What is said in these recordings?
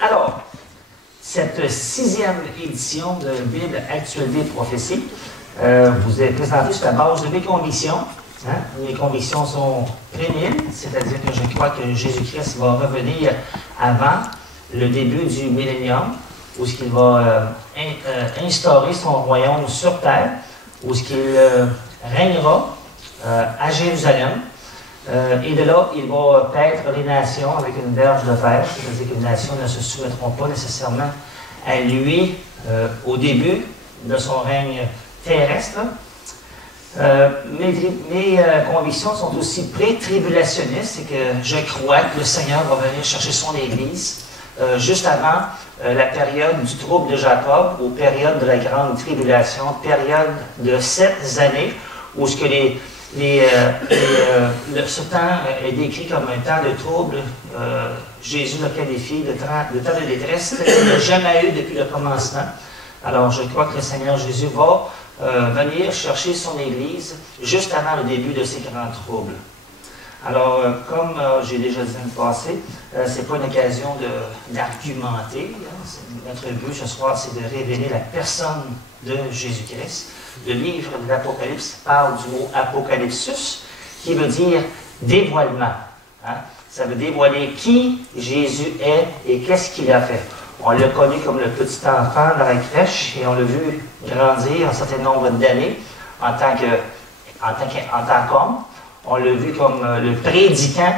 Alors, cette 6e édition de Bible Actualité et Prophétie vous est présentée sur la base de mes convictions. Hein? Mes convictions sont prémiles, c'est-à-dire que je crois que Jésus-Christ va revenir avant le début du millénium, où il va instaurer son royaume sur terre, où il régnera à Jérusalem. Et de là, il va paître les nations avec une verge de fer, c'est-à-dire que les nations ne se soumettront pas nécessairement à lui au début de son règne terrestre. Mes convictions sont aussi pré-tribulationnistes, c'est que je crois que le Seigneur va venir chercher son Église juste avant la période du trouble de Jacob, ou période de la grande tribulation, période de 7 années, où ce que ce temps est décrit comme un temps de trouble. Jésus le qualifie de temps de détresse qu'il n'a jamais eu depuis le commencement. Alors, je crois que le Seigneur Jésus va venir chercher son Église juste avant le début de ces grands troubles. Alors, comme j'ai déjà dit dans le passé, ce n'est pas une occasion d'argumenter. Notre but ce soir, c'est de révéler la personne de Jésus-Christ. Le livre de l'Apocalypse parle du mot apocalypsus, qui veut dire dévoilement. Hein? Ça veut dévoiler qui Jésus est et qu'est-ce qu'il a fait. On l'a connu comme le petit enfant dans la crèche et on l'a vu grandir un certain nombre d'années en tant qu'homme. On l'a vu comme le prédicant,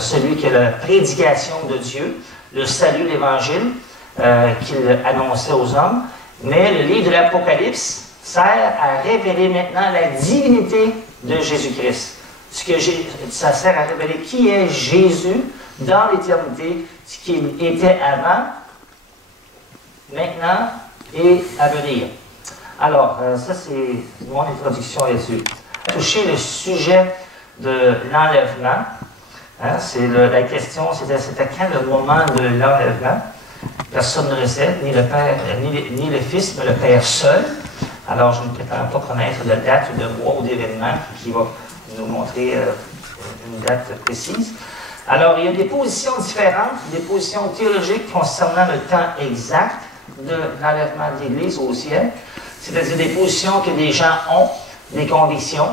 celui qui a la prédication de Dieu, le salut, l'Évangile qu'il annonçait aux hommes. Mais le livre de l'Apocalypse sert à révéler maintenant la divinité de Jésus-Christ. Ça sert à révéler qui est Jésus dans l'éternité, ce qu'il était avant, maintenant et à venir. Alors, ça c'est mon introduction là-dessus. Toucher le sujet de l'enlèvement. Hein, la question, c'était quand le moment de l'enlèvement? Personne ne le sait, ni le Père, ni le Fils, mais le Père seul. Alors, je ne prétends pas connaître de date ou de mois ou d'événement qui va nous montrer une date précise. Alors, il y a des positions différentes, des positions théologiques concernant le temps exact de l'enlèvement de l'Église au ciel. C'est-à-dire des positions que des gens ont, des convictions.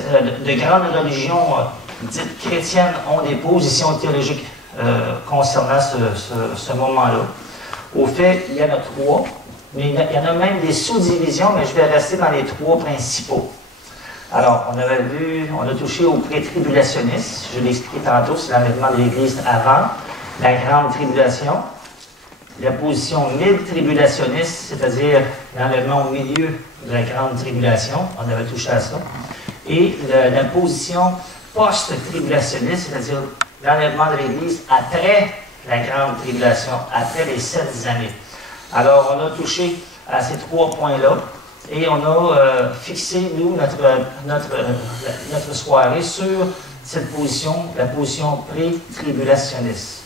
De grandes religions dites chrétiennes ont des positions théologiques concernant ce moment-là. Au fait, il y en a 3, mais il y en a même des sous-divisions, mais je vais rester dans les 3 principaux. Alors, on a touché au pré-tribulationniste, je l'ai expliqué tantôt, c'est l'enlèvement de l'Église avant la grande tribulation. La position mid-tribulationniste, c'est-à-dire l'enlèvement au milieu de la grande tribulation, on avait touché à ça. Et la position post-tribulationniste, c'est-à-dire l'enlèvement de l'Église après la grande tribulation, après les 7 années. Alors, on a touché à ces 3 points-là et on a fixé, nous, notre soirée sur cette position, la position pré-tribulationniste.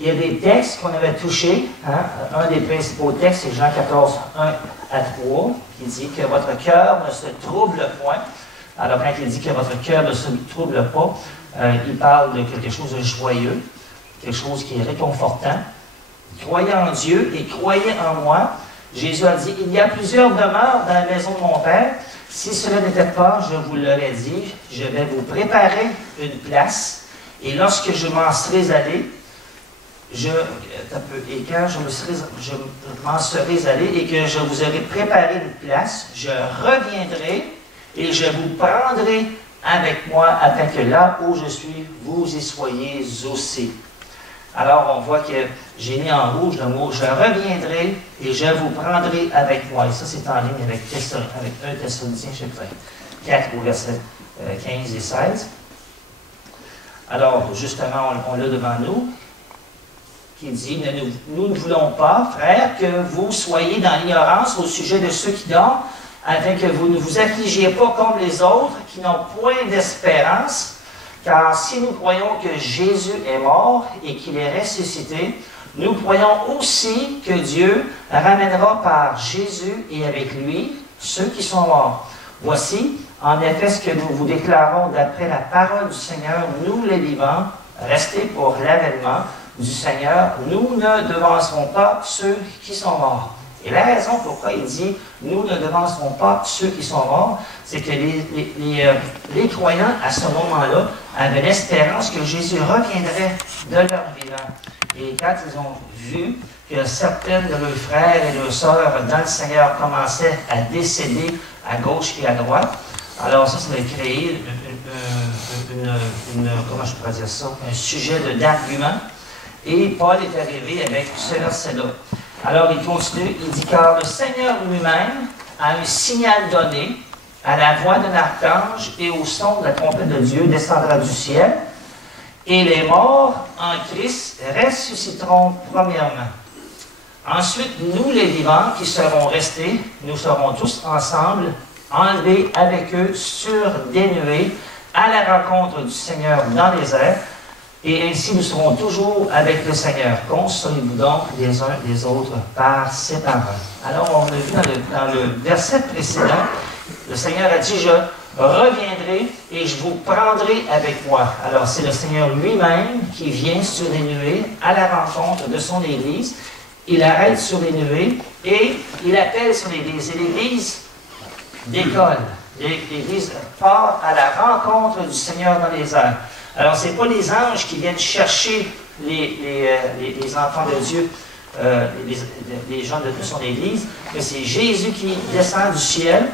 Il y a des textes qu'on avait touchés. Hein? Un des principaux textes, c'est Jean 14, 1 à 3, qui dit que votre cœur ne se trouble point. Alors, quand il dit que votre cœur ne se trouble pas, il parle de quelque chose de joyeux, quelque chose qui est réconfortant. Croyez en Dieu et croyez en moi. Jésus a dit, il y a plusieurs demeures dans la maison de mon Père. Si cela n'était pas, je vous l'aurais dit, je vais vous préparer une place. Et lorsque je m'en serai allé, et quand je m'en serai allé et que je vous aurai préparé une place, je reviendrai et je vous prendrai avec moi afin que là où je suis, vous y soyez aussi. Alors, on voit que j'ai mis en rouge le mot « je reviendrai et je vous prendrai avec moi ». Et ça, c'est en ligne avec 1 Thessaloniciens, chapitre 4, au verset 15 et 16. Alors, justement, on l'a devant nous, qui dit « Nous ne voulons pas, frères, que vous soyez dans l'ignorance au sujet de ceux qui dorment, afin que vous ne vous affligiez pas comme les autres qui n'ont point d'espérance. Car si nous croyons que Jésus est mort et qu'il est ressuscité, nous croyons aussi que Dieu ramènera par Jésus et avec lui ceux qui sont morts. Voici, en effet, ce que nous vous déclarons d'après la parole du Seigneur, nous les vivants, rester pour l'avènement du Seigneur. Nous ne devancerons pas ceux qui sont morts. Et la raison pourquoi il dit « nous ne devancerons pas ceux qui sont morts », c'est que les croyants, à ce moment-là, avaient l'espérance que Jésus reviendrait de leur vivant. Et quand ils ont vu que certaines de leurs frères et leurs sœurs dans le Seigneur commençaient à décéder à gauche et à droite, alors ça va créer comment je pourrais dire ça, un sujet d'argument. Et Paul est arrivé avec ce verset-là. Alors il continue, il dit « Car le Seigneur lui-même a un signal donné, à la voix d'un archange et au son de la trompette de Dieu descendra du ciel, et les morts en Christ ressusciteront premièrement. Ensuite, nous les vivants qui serons restés, nous serons tous ensemble, enlevés avec eux sur des nuées, à la rencontre du Seigneur dans les airs, et ainsi nous serons toujours avec le Seigneur. Consolez-vous donc les uns les autres par ces paroles. » Alors, on a vu dans le verset précédent, le Seigneur a dit « Je reviendrai et je vous prendrai avec moi. » Alors, c'est le Seigneur lui-même qui vient sur les nuées à la rencontre de son Église. Il arrête sur les nuées et il appelle sur l'Église. Et l'Église décolle. L'Église part à la rencontre du Seigneur dans les airs. Alors, ce n'est pas les anges qui viennent chercher les enfants de Dieu, les gens de son Église, mais c'est Jésus qui descend du ciel,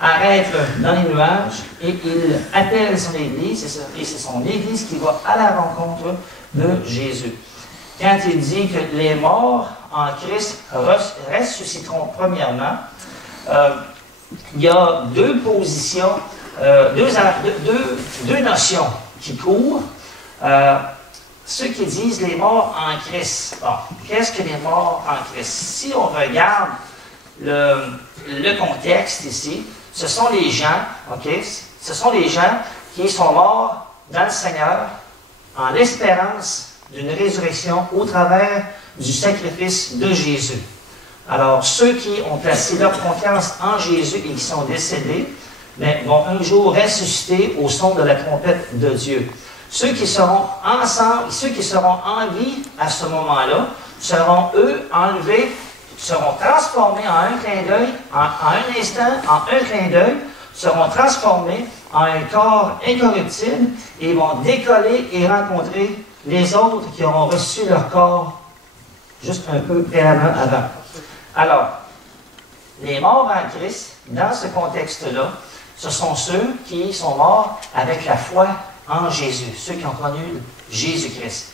arrête dans les nuages, et il appelle son Église, et c'est son Église qui va à la rencontre de Jésus. Quand il dit que les morts en Christ ressusciteront premièrement, il y a deux positions, deux notions qui courent. Ceux qui disent les morts en Christ. Bon, qu'est-ce que les morts en Christ? Si on regarde le contexte ici, ce sont les gens, ok? Ce sont les gens qui sont morts dans le Seigneur en l'espérance d'une résurrection au travers du sacrifice de Jésus. Alors, ceux qui ont placé leur confiance en Jésus et qui sont décédés, mais vont un jour ressusciter au son de la trompette de Dieu. Ceux qui seront ensemble, ceux qui seront en vie à ce moment-là, seront eux enlevés, seront transformés en un clin d'œil, en un instant, en un clin d'œil, seront transformés en un corps incorruptible et vont décoller et rencontrer les autres qui auront reçu leur corps juste un peu préalablement avant. Alors, les morts en Christ, dans ce contexte-là, ce sont ceux qui sont morts avec la foi en Jésus, ceux qui ont connu Jésus-Christ.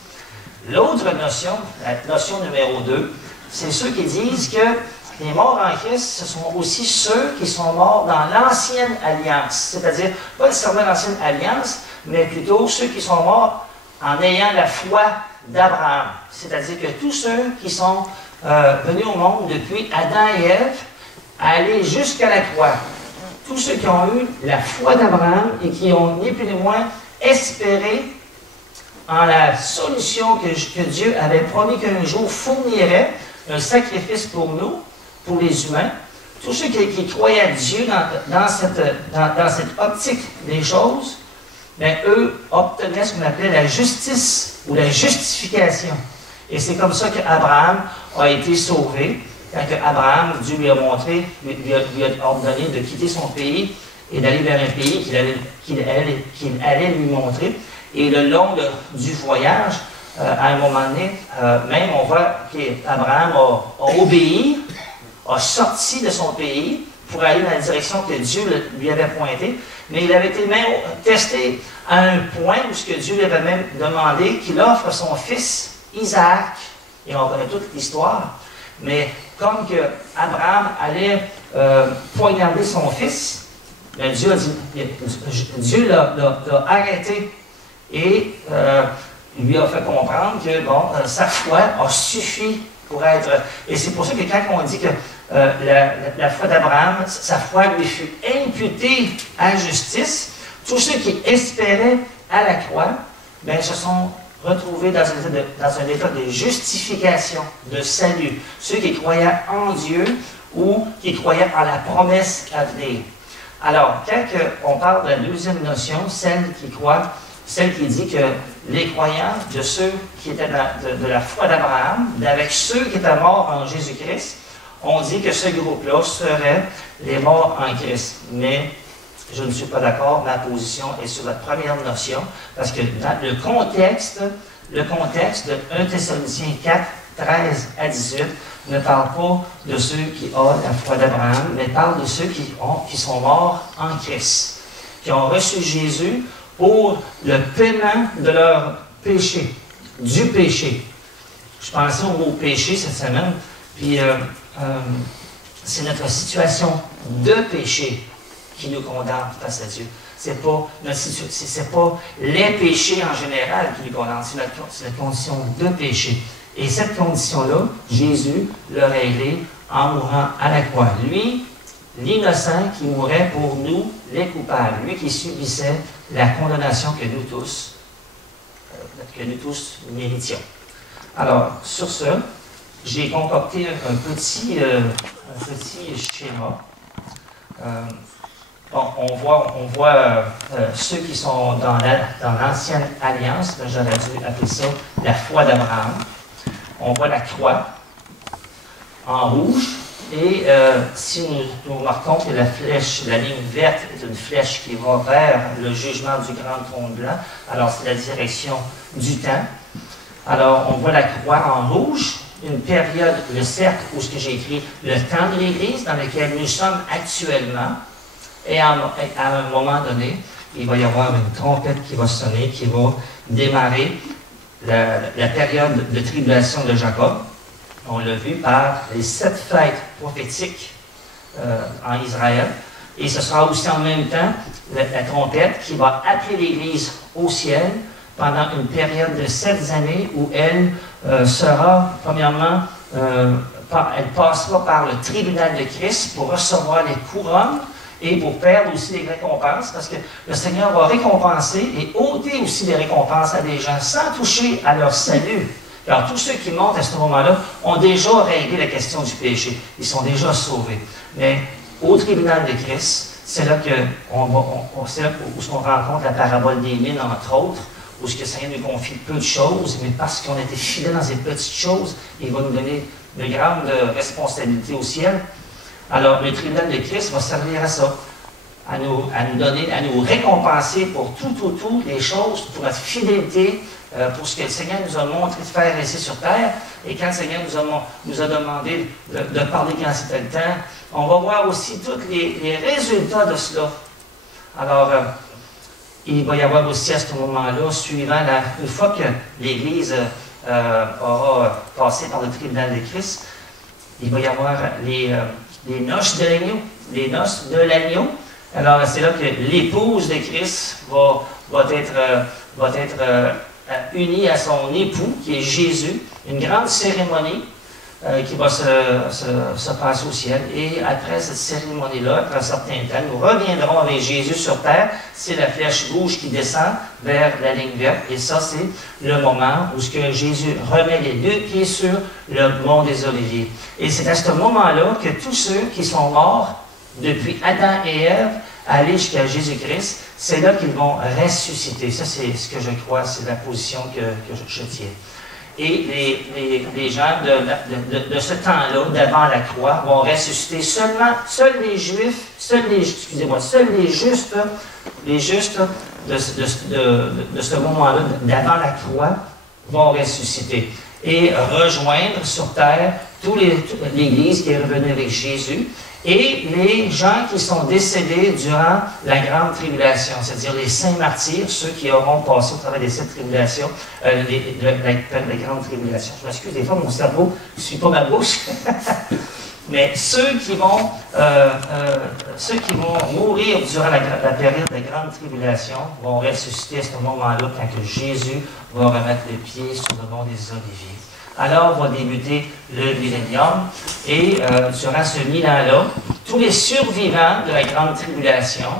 L'autre notion, la notion numéro 2, c'est ceux qui disent que les morts en Christ, ce sont aussi ceux qui sont morts dans l'ancienne alliance, c'est-à-dire pas nécessairement l'ancienne alliance, mais plutôt ceux qui sont morts en ayant la foi d'Abraham, c'est-à-dire que tous ceux qui sont venus au monde depuis Adam et Ève, aller jusqu'à la croix. Tous ceux qui ont eu la foi d'Abraham et qui ont ni plus ni moins espéré en la solution que Dieu avait promis qu'un jour fournirait un sacrifice pour nous, pour les humains. Tous ceux qui croyaient à Dieu dans cette optique des choses, bien, eux obtenaient ce qu'on appelait la justice ou la justification. Et c'est comme ça qu'Abraham a été sauvé. Quand Abraham, Dieu lui a montré, lui a ordonné de quitter son pays et d'aller vers un pays qu'il allait lui montrer. Et le long du voyage, à un moment donné, même on voit qu'Abraham a obéi, a sorti de son pays pour aller dans la direction que Dieu lui avait pointée. Mais il avait été même testé à un point où ce que Dieu lui avait même demandé qu'il offre son fils Isaac. Et on connaît toute l'histoire. Mais comme que Abraham allait poignarder son fils, bien Dieu l'a arrêté et lui a fait comprendre que bon, sa foi a suffi pour être... Et c'est pour ça que quand on dit que la foi d'Abraham, sa foi lui fut imputée à justice, tous ceux qui espéraient à la croix, bien, se sont retrouvés dans un état de justification, de salut. Ceux qui croyaient en Dieu ou qui croyaient en la promesse à venir. Alors, quand on parle de la deuxième notion, celle qui croit celle qui dit que les croyants de ceux qui étaient de la foi d'Abraham, avec ceux qui étaient morts en Jésus-Christ, on dit que ce groupe-là serait les morts en Christ. Mais je ne suis pas d'accord, ma position est sur la première notion, parce que dans le contexte de 1 Thessaloniciens 4, 13 à 18, ne parle pas de ceux qui ont la foi d'Abraham, mais parle de ceux qui sont morts en Christ, qui ont reçu Jésus pour le paiement de leur péché, du péché. Je pensais au mot péché cette semaine, puis c'est notre situation de péché qui nous condamne face à Dieu. Ce n'est pas les péchés en général qui nous condamnent, c'est notre condition de péché. Et cette condition-là, Jésus l'a réglée en mourant à la croix. Lui, l'innocent qui mourait pour nous, les coupables. Lui qui subissait la condamnation que nous tous méritions. Alors, sur ce, j'ai concocté un petit schéma. Bon, on voit ceux qui sont dans l'ancienne alliance, j'aurais dû appeler ça la foi d'Abraham. On voit la croix en rouge, et si nous remarquons que la flèche, la ligne verte est une flèche qui va vers le jugement du grand trône blanc, alors c'est la direction du temps. Alors on voit la croix en rouge, une période, le cercle où ce que j'ai écrit, le temps de l'Église dans lequel nous sommes actuellement, et à un moment donné, il va y avoir une trompette qui va sonner, qui va démarrer la période de tribulation de Jacob. On l'a vu par les 7 fêtes prophétiques en Israël. Et ce sera aussi en même temps la trompette qui va appeler l'Église au ciel pendant une période de 7 années où elle sera, premièrement, elle passera par le tribunal de Christ pour recevoir les couronnes et pour perdre aussi les récompenses, parce que le Seigneur va récompenser et ôter aussi les récompenses à des gens sans toucher à leur salut. Alors, tous ceux qui montent à ce moment-là ont déjà réglé la question du péché. Ils sont déjà sauvés. Mais au tribunal de Christ, c'est là qu'on rencontre la parabole des mines, entre autres, où ce que le Seigneur nous confie peu de choses, mais parce qu'on a été fidèles dans ces petites choses, il va nous donner de grandes responsabilités au ciel. Alors, le tribunal de Christ va servir à ça, à nous récompenser pour tout les choses, pour notre fidélité, pour ce que le Seigneur nous a montré de faire ici sur terre. Et quand le Seigneur nous a demandé de parler quand c'était le temps, on va voir aussi tous les résultats de cela. Alors, il va y avoir aussi à ce moment-là, suivant une fois que l'Église aura passé par le tribunal de Christ, il va y avoir les noces de l'agneau. Les noces de l'agneau. Alors, c'est là que l'épouse de Christ va être unie à son époux, qui est Jésus. Une grande cérémonie qui va se passer au ciel. Et après cette cérémonie-là, après un certain temps, nous reviendrons avec Jésus sur terre. C'est la flèche rouge qui descend vers la ligne verte. Et ça, c'est le moment où Jésus remet les 2 pieds sur le mont des Oliviers. Et c'est à ce moment-là que tous ceux qui sont morts depuis Adam et Ève, aller jusqu'à Jésus-Christ, c'est là qu'ils vont ressusciter. Ça, c'est ce que je crois, c'est la position que je tiens. Et les gens de ce temps-là, devant la croix, vont ressusciter seulement, seuls les justes de ce moment-là, d'avant la croix, vont ressusciter et rejoindre sur terre toute l'Église qui est revenue avec Jésus, et les gens qui sont décédés durant la grande tribulation, c'est-à-dire les saints martyrs, ceux qui auront passé au travers des 7 tribulations, la grande tribulation. Je m'excuse, des fois, mon cerveau ne suit pas ma bouche. Mais ceux qui vont mourir durant la période de grande tribulation vont ressusciter à ce moment-là quand que Jésus va remettre le pied sur le mont des Oliviers. Alors va débuter le millénium, et durant ce 1000 ans-là, tous les survivants de la grande tribulation,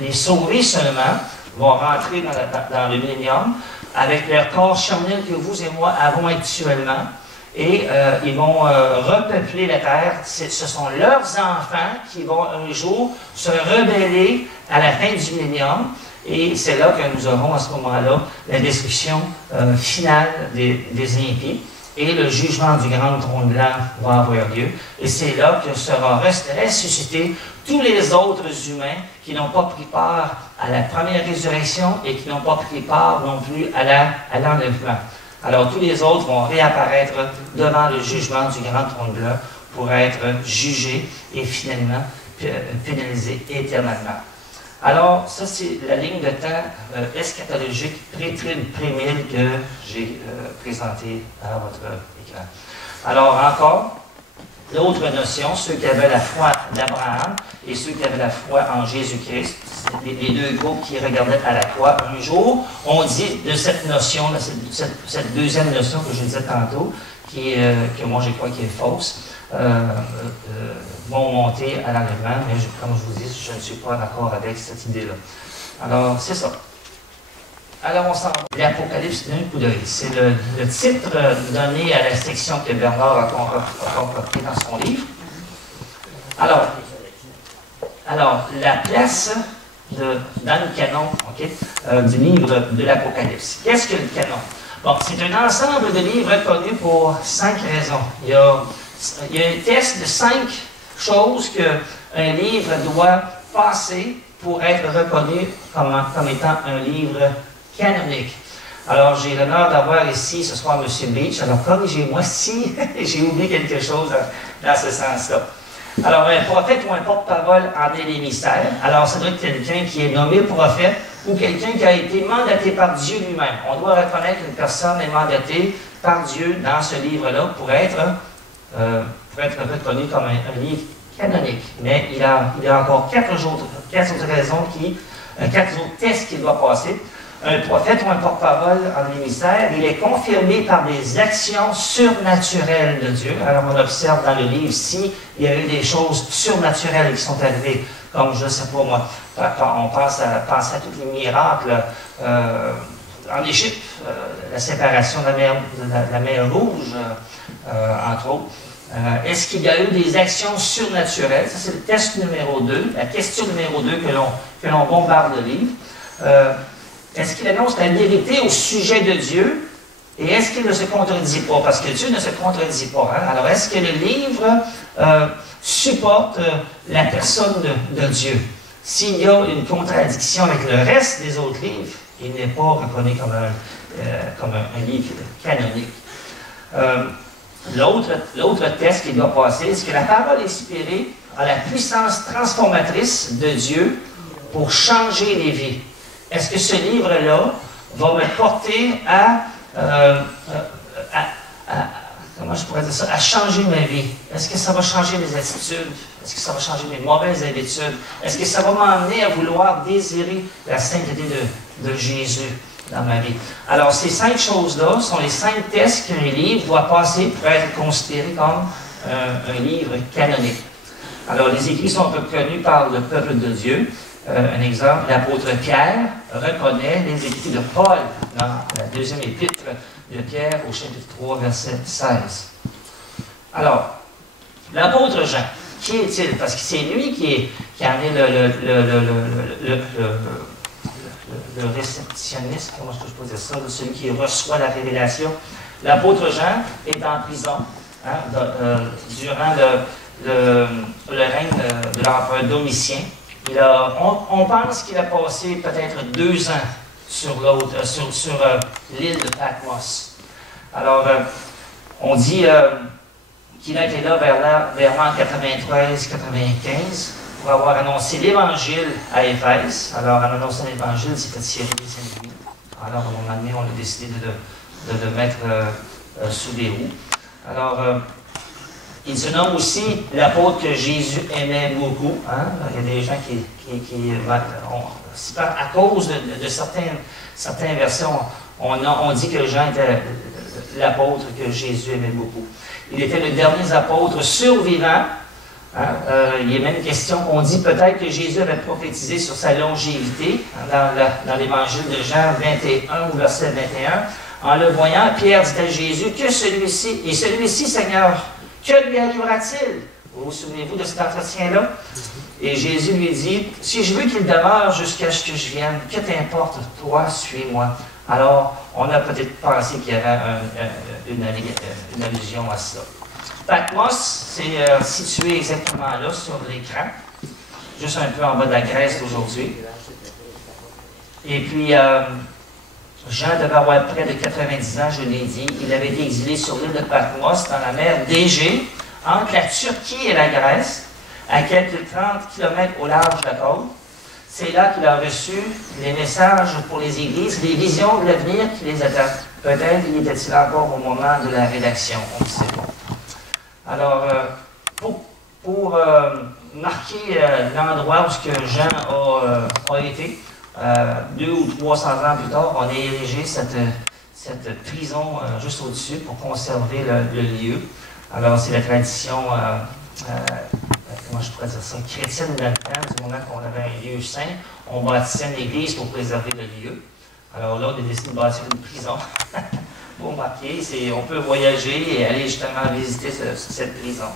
les sauvés seulement, vont rentrer dans le millénium avec leur corps charnel que vous et moi avons actuellement, et ils vont repeupler la terre. Ce sont leurs enfants qui vont un jour se rebeller à la fin du millénium, Et c'est là que nous aurons à ce moment-là la destruction finale des impies. Et le jugement du grand trône blanc va avoir lieu. Et c'est là que sera ressuscité tous les autres humains qui n'ont pas pris part à la première résurrection et qui n'ont pas pris part non plus à l'enlèvement. Alors tous les autres vont réapparaître devant le jugement du grand trône blanc pour être jugés et finalement pénalisés éternellement. Alors, ça, c'est la ligne de temps eschatologique pré-trib, pré-mille que j'ai présentée à votre écran. Alors, encore, l'autre notion, ceux qui avaient la foi d'Abraham et ceux qui avaient la foi en Jésus-Christ, les deux groupes qui regardaient à la croix un jour, on dit de cette notion, cette deuxième notion que je disais tantôt, que moi je crois qui est fausse, vont monter à l'enlèvement, mais comme je vous dis, je ne suis pas d'accord avec cette idée-là. Alors, c'est ça. Alors, on s'en va. L'Apocalypse d'un coup d'œil. C'est le titre donné à la section que Bernard a concocté dans son livre. Alors la place dans le canon du livre de l'Apocalypse. Qu'est-ce que le canon? Bon, c'est un ensemble de livres reconnus pour 5 raisons. Il y a un test de 5 choses qu'un livre doit passer pour être reconnu comme étant un livre canonique. Alors, j'ai l'honneur d'avoir ici ce soir M. Beach. Alors, corrigez-moi si j'ai oublié quelque chose dans ce sens-là. Alors, un prophète ou un porte-parole en est l'émissaire. Alors, ça doit être quelqu'un qui est nommé prophète ou quelqu'un qui a été mandaté par Dieu lui-même. On doit reconnaître qu'une personne est mandatée par Dieu dans ce livre-là pour être reconnu comme un livre canonique. Mais il y a encore 4 autres raisons, 4 autres tests qu'il doit passer. Un prophète ou un porte-parole en émissaire, il est confirmé par des actions surnaturelles de Dieu. Alors on observe dans le livre s'il y a eu des choses surnaturelles qui sont arrivées, comme je ne sais pas moi, quand on pense à tous les miracles en Égypte, la séparation de la mer Rouge, entre autres. Est-ce qu'il y a eu des actions surnaturelles? Ça, c'est le test numéro 2, la question numéro 2 que l'on bombarde le livre. Est-ce qu'il annonce la vérité au sujet de Dieu? Et est-ce qu'il ne se contredit pas? Parce que Dieu ne se contredit pas. Hein? Alors, est-ce que le livre supporte la personne de Dieu? S'il y a une contradiction avec le reste des autres livres, il n'est pas reconnu comme un livre canonique. L'autre test qu'il doit passer, est-ce que la parole inspirée a la puissance transformatrice de Dieu pour changer les vies? Est-ce que ce livre-là va me porter comment je pourrais dire ça, à changer ma vie? Est-ce que ça va changer mes attitudes? Est-ce que ça va changer mes mauvaises habitudes? Est-ce que ça va m'emmener à vouloir désirer la sainteté de Jésus dans ma vie? Alors, ces 5 choses-là sont les 5 tests qu'un livre doit passer pour être considéré comme un livre canonique. Alors, les écrits sont reconnus par le peuple de Dieu. Un exemple, l'apôtre Pierre reconnaît les écrits de Paul dans la 2e épître de Pierre au chapitre 3, verset 16. Alors, l'apôtre Jean, qui est-il? Parce que c'est lui qui en est le réceptionniste, comment je peux dire ça, celui qui reçoit la révélation. L'apôtre Jean est en prison durant le règne de l'empereur Domitien. On pense qu'il a passé peut-être 2 ans sur l'île de Patmos. Alors, on dit qu'il a été là vers l'an 93-95 pour avoir annoncé l'Évangile à Éphèse. Alors, en annonçant l'Évangile, c'était Thierry des Ennemis. Alors, à un moment donné, on a décidé de le mettre sous les roues. Alors, il se nomme aussi l'apôtre que Jésus aimait beaucoup. Hein? Il y a des gens à cause de certains versets, on dit que Jean était l'apôtre que Jésus aimait beaucoup. Il était le dernier apôtre survivant. Hein? Il y a même une question, on dit peut-être que Jésus avait prophétisé sur sa longévité hein, dans l'évangile de Jean 21 ou verset 21. En le voyant, Pierre dit à Jésus, que celui-ci, Seigneur, que lui arrivera-t-il? Vous vous souvenez-vous de cet entretien-là? Et Jésus lui dit, « Si je veux qu'il demeure jusqu'à ce que je vienne, que t'importe, toi, suis-moi. » Alors, on a peut-être pensé qu'il y avait une allusion à cela. Patmos, c'est situé exactement là, sur l'écran, juste un peu en bas de la Grèce d'aujourd'hui. Et puis, Jean devait avoir près de 90 ans, je l'ai dit. Il avait été exilé sur l'île de Patmos, dans la mer d'Égée, entre la Turquie et la Grèce, à quelques 30 km au large de la côte. C'est là qu'il a reçu les messages pour les églises, les visions de l'avenir qui les attendent. Peut-être y était-il encore au moment de la rédaction, on ne sait pas. Alors, pour marquer l'endroit où Jean a été, 200 ou 300 ans plus tard, on a érigé cette prison juste au-dessus pour conserver le lieu. Alors, c'est la tradition, comment je pourrais dire ça, chrétienne dans le temps, du moment qu'on avait un lieu saint, on bâtissait une église pour préserver le lieu. Alors là, on a décidé de bâtir une prison pour marquer. On peut voyager et aller justement visiter cette prison,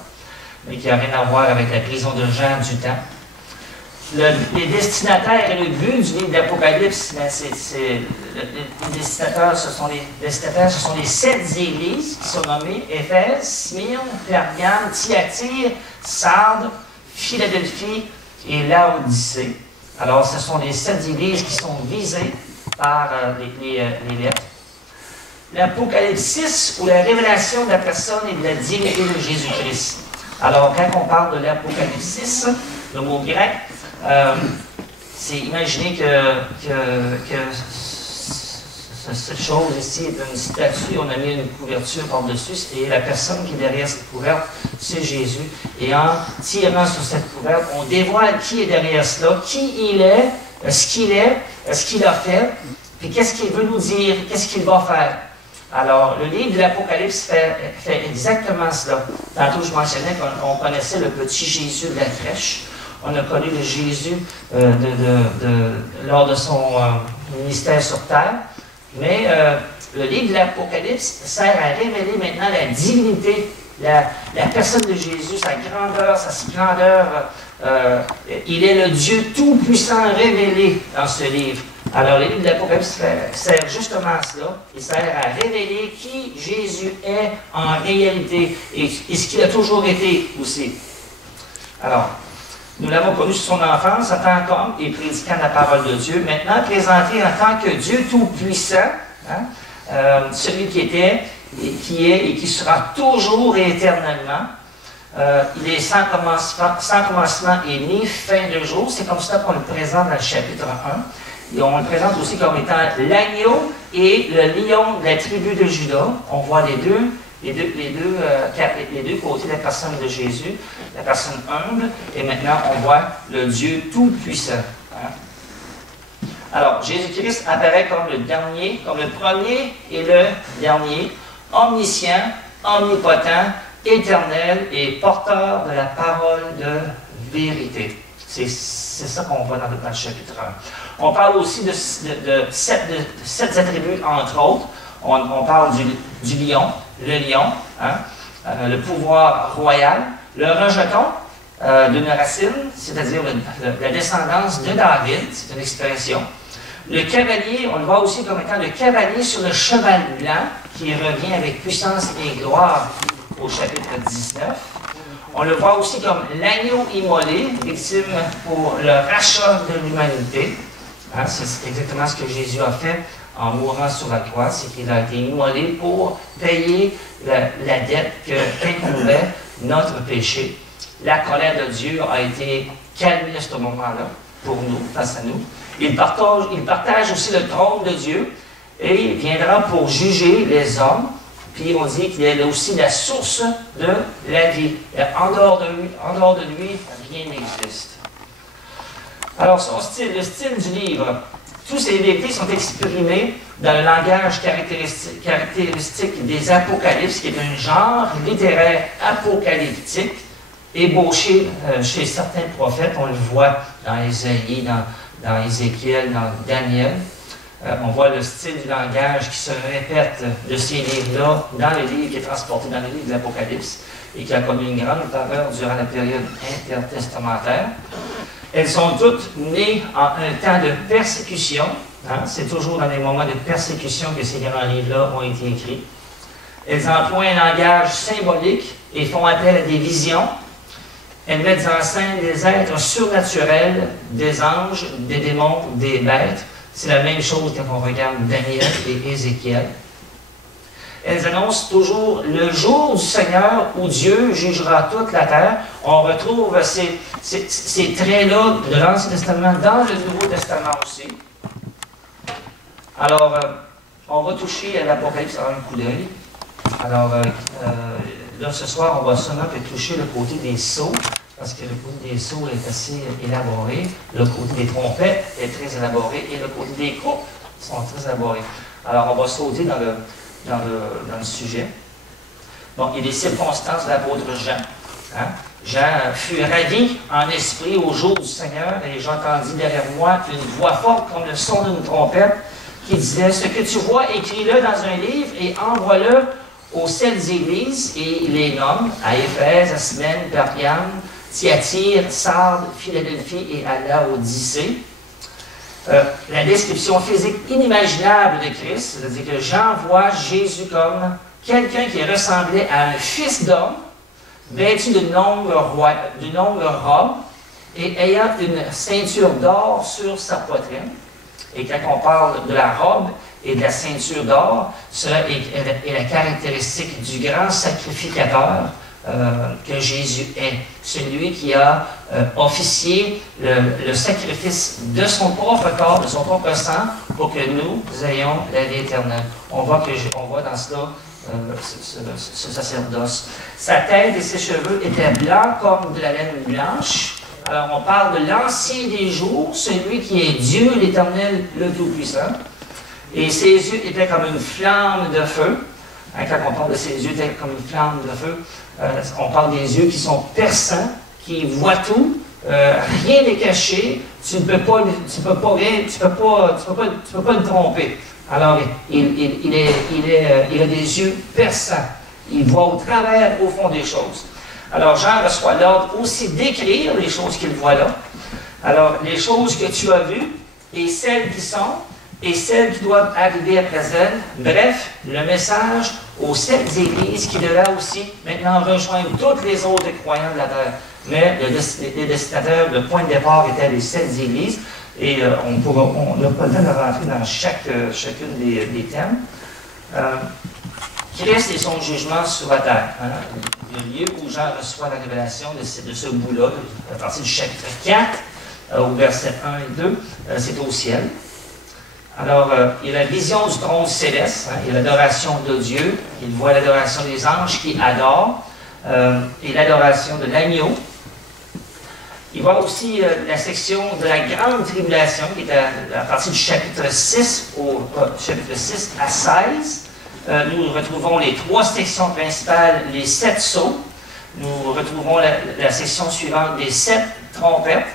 mais qui n'a rien à voir avec la prison de Jean du temps. Les destinataires et le but du livre d'Apocalypse, les destinataires, ce sont les 7 églises qui sont nommées Éphèse, Smyrne, Pergame, Thyatire, Sardes, Philadelphie et Laodicée. Alors, ce sont les 7 églises qui sont visées par les lettres. L'Apocalypse 6, ou la révélation de la personne et de la divinité de Jésus-Christ. Alors, quand on parle de l'Apocalypse 6, le mot grec, c'est imaginer que cette chose ici est une statue, on a mis une couverture par-dessus, et la personne qui est derrière cette couverte, c'est Jésus. Et en tirant sur cette couverte, on dévoile qui est derrière cela, qui il est, ce qu'il a fait, puis qu'est-ce qu'il veut nous dire, qu'est-ce qu'il va faire. Alors, le livre de l'Apocalypse fait exactement cela. Tantôt, je mentionnais qu'on connaissait le petit Jésus de la crèche. On a connu le Jésus lors de son ministère sur terre. Mais le livre de l'Apocalypse sert à révéler maintenant la divinité, la personne de Jésus, sa grandeur, sa splendeur. Il est le Dieu tout-puissant révélé dans ce livre. Alors, le livre de l'Apocalypse sert justement à cela. Il sert à révéler qui Jésus est en réalité et ce qu'il a toujours été aussi. Alors, nous l'avons connu sur son enfance en tant qu'homme et prédiquant la parole de Dieu. Maintenant, présenté en tant que Dieu tout-puissant, celui qui était, et qui est et qui sera toujours et éternellement. Il est sans commencement et ni fin de jour. C'est comme ça qu'on le présente dans le chapitre 1. Et on le présente aussi comme étant l'agneau et le lion de la tribu de Juda. On voit les deux côtés de la personne de Jésus, la personne humble, et maintenant on voit le Dieu tout-puissant. Alors, Jésus-Christ apparaît comme le dernier, comme le premier et le dernier, omniscient, omnipotent, éternel et porteur de la parole de vérité. C'est ça qu'on voit dans le chapitre 1. On parle aussi de 7 attributs, entre autres. On parle du lion, le pouvoir royal, le rejeton d'une racine, c'est-à-dire la descendance de David, c'est une expression. Le cavalier, on le voit aussi comme étant le cavalier sur le cheval blanc, qui revient avec puissance et gloire au chapitre 19. On le voit aussi comme l'agneau immolé, victime pour le rachat de l'humanité. C'est exactement ce que Jésus a fait en mourant sur la croix, c'est qu'il a été immolé pour payer la dette qu'incombait notre péché. La colère de Dieu a été calmée à ce moment-là, pour nous, face à nous. Il partage aussi le trône de Dieu et il viendra pour juger les hommes. Puis on dit qu'il est aussi la source de la vie. En dehors de lui, rien n'existe. Alors, le style du livre, toutes ces vérités sont exprimées dans le langage caractéristique des apocalypses, qui est un genre littéraire apocalyptique, ébauché chez certains prophètes. On le voit dans Ésaïe, dans Ézéchiel, dans Daniel. On voit le style du langage qui se répète de ces livres-là dans le livre qui est transporté dans le livre de l'Apocalypse. et qui a connu une grande faveur durant la période intertestamentaire. Elles sont toutes nées en un temps de persécution. Hein? C'est toujours dans les moments de persécution que ces grands livres-là ont été écrits. Elles emploient un langage symbolique et font appel à des visions. Elles mettent en scène des êtres surnaturels, des anges, des démons, des bêtes. C'est la même chose quand on regarde Daniel et Ézéchiel. Elles annoncent toujours le jour du Seigneur où Dieu jugera toute la terre. On retrouve ces traits-là de l'Ancien Testament dans le Nouveau Testament aussi. Alors, on va toucher à l'Apocalypse avec un coup d'œil. Alors, là, ce soir, on va seulement toucher le côté des sceaux, parce que le côté des sceaux est assez élaboré. Le côté des trompettes est très élaboré et le côté des coupes sont très élaborés. Alors, on va sauter dans le sujet. Bon, il y a des circonstances de l'apôtre Jean. Hein? Jean fut ravi en esprit au jour du Seigneur et j'entendis derrière moi une voix forte comme le son d'une trompette qui disait « Ce que tu vois, écris-le dans un livre et envoie-le aux 7 églises. » Et il les nomme à Éphèse, à Smyrne, Pergame, Thyatire, Sardes, Philadelphie et à Laodicée. La description physique inimaginable de Christ, c'est-à-dire que Jean voit Jésus comme quelqu'un qui ressemblait à un fils d'homme, vêtu d'une longue robe et ayant une ceinture d'or sur sa poitrine. Et quand on parle de la robe et de la ceinture d'or, cela est la caractéristique du grand sacrificateur que Jésus est. Celui qui a officié le sacrifice de son propre corps, de son propre sang, pour que nous ayons la vie éternelle. On voit dans cela ce sacerdoce. Sa tête et ses cheveux étaient blancs comme de la laine blanche. Alors, on parle de l'ancien des jours, celui qui est Dieu, l'Éternel, le Tout-Puissant. Et ses yeux étaient comme une flamme de feu. Hein, quand on parle de ses yeux étaient comme une flamme de feu, on parle des yeux qui sont perçants, qui voient tout, rien n'est caché, tu ne peux pas le tromper. Alors, il a des yeux perçants. Il voit au travers, au fond des choses. Alors, Jean reçoit l'ordre aussi d'écrire les choses qu'il voit là. Alors, les choses que tu as vues, et celles qui sont, et celles qui doivent arriver après elles. Bref, le message aux 7 églises qui, de là aussi, maintenant rejoignent toutes les autres croyants de la terre. Mais les destinataires, le point de départ était les 7 églises. Et on n'a pas le temps de rentrer dans chacune des thèmes. Christ et son jugement sur la terre. Hein? Le lieu où Jean reçoit la révélation de ce bout-là, à partir du chapitre 4, au verset 1 et 2, c'est au ciel. Alors, il y a la vision du trône céleste, hein? Il y a l'adoration de Dieu, il voit l'adoration des anges qui adorent, et l'adoration de l'agneau. Il voit aussi la section de la grande tribulation, qui est à partir du chapitre 6 à 16. Nous retrouvons les 3 sections principales, les 7 sceaux. Nous retrouvons la section suivante des 7 trompettes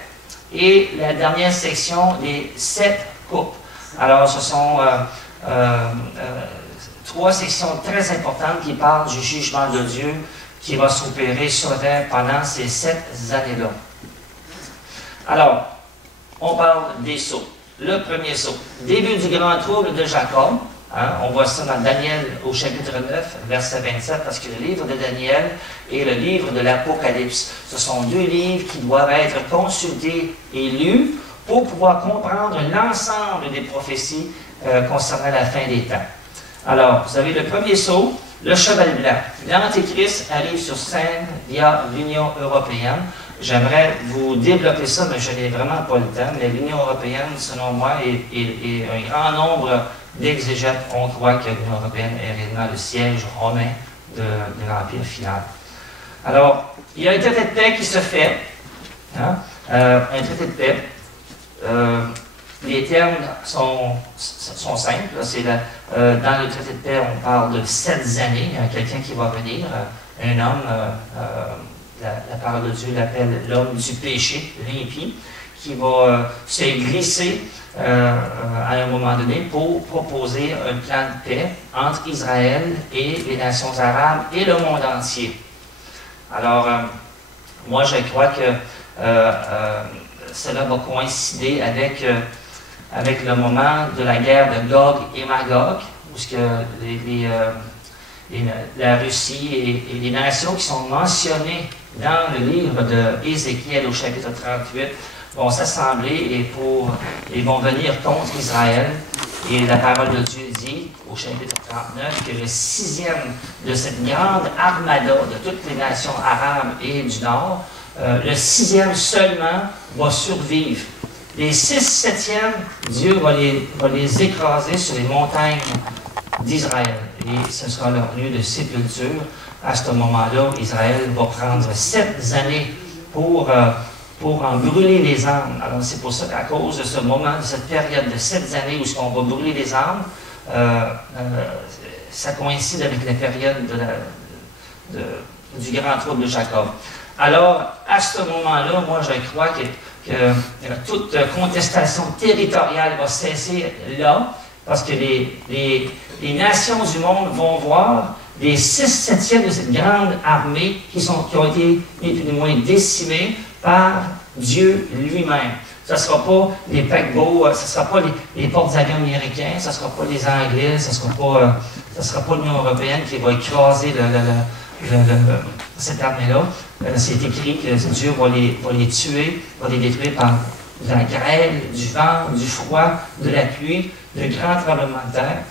et la dernière section des 7 coupes. Alors, ce sont 3 sections très importantes qui parlent du jugement de Dieu qui va s'opérer sur la terre pendant ces 7 années-là. Alors, on parle des sceaux. Le premier sceau, début du grand trouble de Jacob. Hein, on voit ça dans Daniel au chapitre 9, verset 27, parce que le livre de Daniel et le livre de l'Apocalypse, ce sont 2 livres qui doivent être consultés et lus pour pouvoir comprendre l'ensemble des prophéties concernant la fin des temps. Alors, vous avez le premier sceau, le cheval blanc. L'Antéchrist arrive sur scène via l'Union européenne. J'aimerais vous développer ça, mais je n'ai vraiment pas le temps. Mais l'Union européenne, selon moi, et un grand nombre d'exégètes, on croit que l'Union européenne est réellement le siège romain de l'Empire final. Alors, il y a un traité de paix qui se fait. Hein? Un traité de paix. Les termes sont simples. Dans le traité de paix, on parle de 7 années. Il y a quelqu'un qui va venir, un homme, la parole de Dieu l'appelle l'homme du péché, l'impie, qui va se glisser à un moment donné pour proposer un plan de paix entre Israël et les nations arabes et le monde entier. Alors, moi, je crois que cela va coïncider avec le moment de la guerre de Gog et Magog, où la Russie et les nations qui sont mentionnées dans le livre d'Ézéchiel au chapitre 38 vont s'assembler et vont venir contre Israël. Et la parole de Dieu dit, au chapitre 39, que le 6e de cette grande armada de toutes les nations arabes et du Nord, le 6e seulement va survivre. Les 6/7e, Dieu va les écraser sur les montagnes d'Israël. Et ce sera leur lieu de sépulture. À ce moment-là, Israël va prendre 7 années pour en brûler les âmes. Alors c'est pour ça qu'à cause de ce moment, de cette période de 7 années où on va brûler les âmes, ça coïncide avec la période du grand trouble de Jacob. Alors, à ce moment-là, moi je crois que toute contestation territoriale va cesser là, parce que les nations du monde vont voir les 6/7e de cette grande armée qui ont été, ni plus ni moins, décimés par Dieu lui-même. Ce ne sera pas les paquebots, ce ne sera pas les porte-avions américains, ce ne sera pas les Anglais, ce ne sera pas l'Union européenne qui va écraser cette armée-là. C'est écrit que Dieu va les tuer, va les détruire par la grêle, du vent, du froid, de la pluie, de grands tremblements de terre.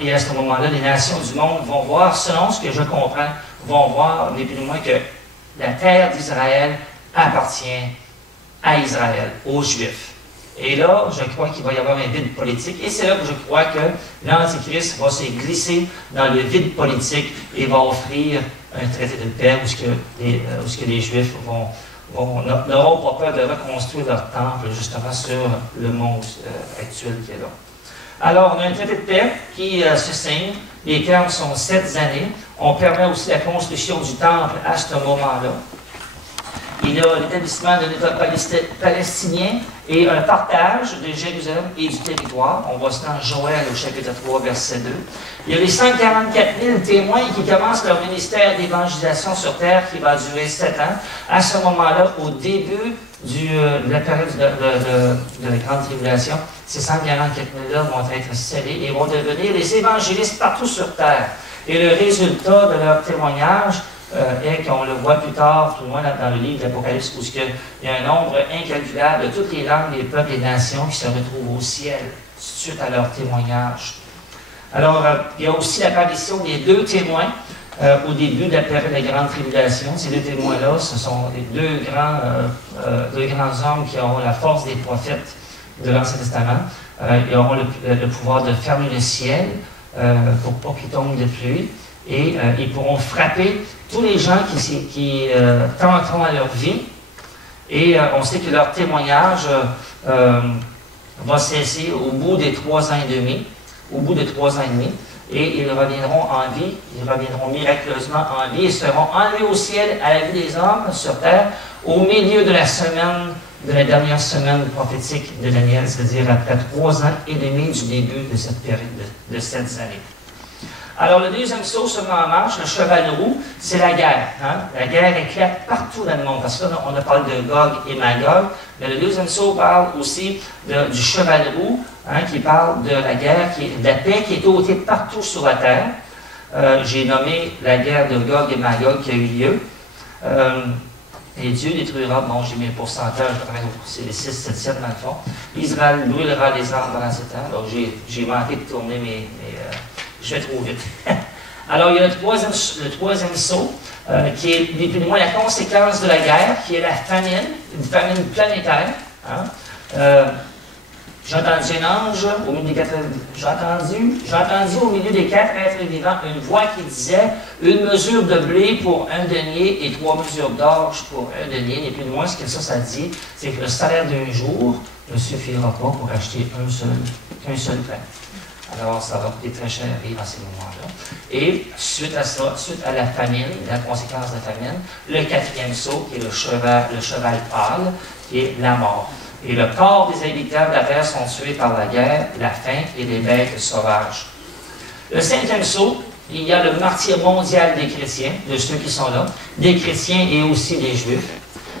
Et à ce moment-là, les nations du monde vont voir, selon ce que je comprends, vont voir, ni plus ni moins, que la terre d'Israël appartient à Israël, aux Juifs. Et là, je crois qu'il va y avoir un vide politique. Et c'est là que je crois que l'Antichrist va se glisser dans le vide politique et va offrir un traité de paix où les Juifs n'auront pas peur de reconstruire leur temple justement sur le monde actuel qui est là. Alors, on a un traité de paix qui se signe. Les termes sont 7 années. On permet aussi la construction du temple à ce moment-là. Il y a l'établissement de l'État palestinien et un partage de Jérusalem et du territoire. On voit ça dans Joël au chapitre 3, verset 2. Il y a les 144 000 témoins qui commencent leur ministère d'évangélisation sur terre qui va durer 7 ans. À ce moment-là, au début de la période de la grande tribulation, ces 144 000-là vont être scellés et vont devenir les évangélistes partout sur terre. Et le résultat de leur témoignage et qu'on le voit plus tard, tout loin dans le livre de l'Apocalypse, où il y a un nombre incalculable de toutes les langues, les peuples et les nations qui se retrouvent au ciel suite à leur témoignage. Alors, il y a aussi l'apparition des 2 témoins au début de la période de la Grande Tribulation. Ces 2 témoins-là, ce sont les deux grands hommes qui auront la force des prophètes de l'Ancien Testament. Ils auront le pouvoir de fermer le ciel pour pas qu'il tombe de pluie. Et ils pourront frapper tous les gens qui tenteront à leur vie. Et on sait que leur témoignage va cesser au bout des 3 ans et demi. Au bout de 3 ans et demi. Et ils reviendront en vie. Ils reviendront miraculeusement en vie et seront enlevés au ciel à la vie des hommes sur terre au milieu de la dernière semaine prophétique de Daniel, c'est-à-dire après 3 ans et demi du début de cette période de 7 années. Alors, le deuxième saut se met en marche, le cheval roux, c'est la guerre. Hein? La guerre éclate partout dans le monde, parce que là, on a parlé de Gog et Magog, mais le deuxième saut parle aussi du cheval roux, hein, qui parle de la guerre, de la paix qui est ôtée partout sur la terre. J'ai nommé la guerre de Gog et Magog qui a eu lieu. Et Dieu détruira, bon, j'ai mis le pourcentage, c'est les 6/7 dans le fond. Israël brûlera les armes pendant 7 ans. Donc, j'ai manqué de tourner je vais trop vite. Alors, il y a le troisième saut, qui est, ni plus ni moins, la conséquence de la guerre, qui est la famine, une famine planétaire. Hein? J'ai entendu un ange au milieu des 4 j'ai entendu au milieu des 4 êtres vivants une voix qui disait une mesure de blé pour 1 denier et 3 mesures d'orge pour 1 denier. Ni plus ni moins, ce que ça dit, c'est que le salaire d'un jour ne suffira pas pour acheter qu'un seul pain. Alors, ça va coûter très cher à vivre à ces moments-là. Et suite à ça, suite à la famine, la conséquence de la famine, le 4e saut, qui est le cheval pâle, qui est la mort. Et le corps des habitants de la terre sont tués par la guerre, la faim et les bêtes sauvages. Le 5e saut, il y a le martyre mondial des chrétiens, de ceux qui sont là, des chrétiens et aussi des juifs.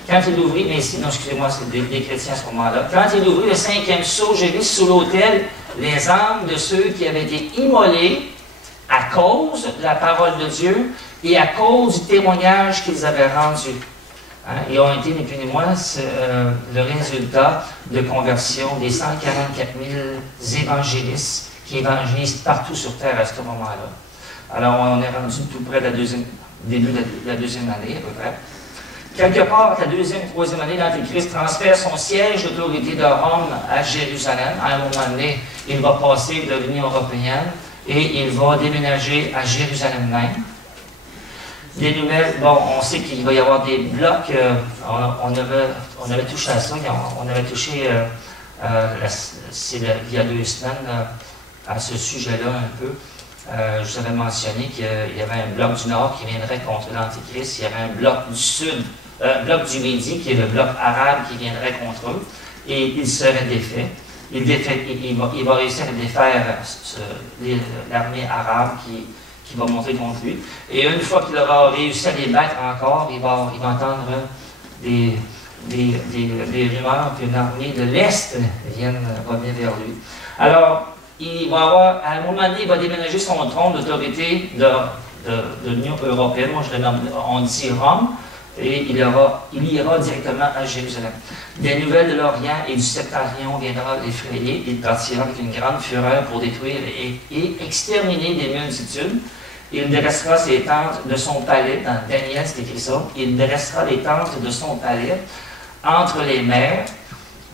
Quand il ouvrit, mais ici, non, excusez-moi, c'est des chrétiens à ce moment-là. Quand il ouvrit le 5e sceau, j'ai vu sous l'autel les âmes de ceux qui avaient été immolés à cause de la parole de Dieu et à cause du témoignage qu'ils avaient rendu. Hein, ils ont été, ni plus ni moins, le résultat de conversion des 144 000 évangélistes qui évangélisent partout sur Terre à ce moment-là. Alors, on est rendu tout près de début de la deuxième année, à peu près. Quelque part, la deuxième, troisième année, l'Antéchrist transfère son siège d'autorité de Rome à Jérusalem. À un moment donné, il va passer de l'Union européenne et il va déménager à Jérusalem même. Des nouvelles, bon, on sait qu'il va y avoir des blocs, on avait touché à ça, on avait touché il y a 2 semaines à ce sujet-là un peu. Je vous avais mentionné qu'il y avait un bloc du Nord qui viendrait contre l'Antéchrist, il y avait un bloc du Sud, un bloc du Midi qui est le bloc arabe qui viendrait contre eux, et il serait défait. Il va réussir à défaire l'armée arabe qui va monter contre lui. Et une fois qu'il aura réussi à les battre encore, il va entendre des rumeurs qu'une armée de l'Est va venir vers lui. Alors, il va avoir, à un moment donné, il va déménager son trône d'autorité de l'Union européenne, moi je le nomme, on dit Rome, et il ira directement à Jérusalem. Des nouvelles de l'Orient et du Septentrion viendra l'effrayer. Il partira avec une grande fureur pour détruire et exterminer des multitudes. Il dressera ses tentes de son palais, dans Daniel c'est écrit ça, il dressera les tentes de son palais entre les mers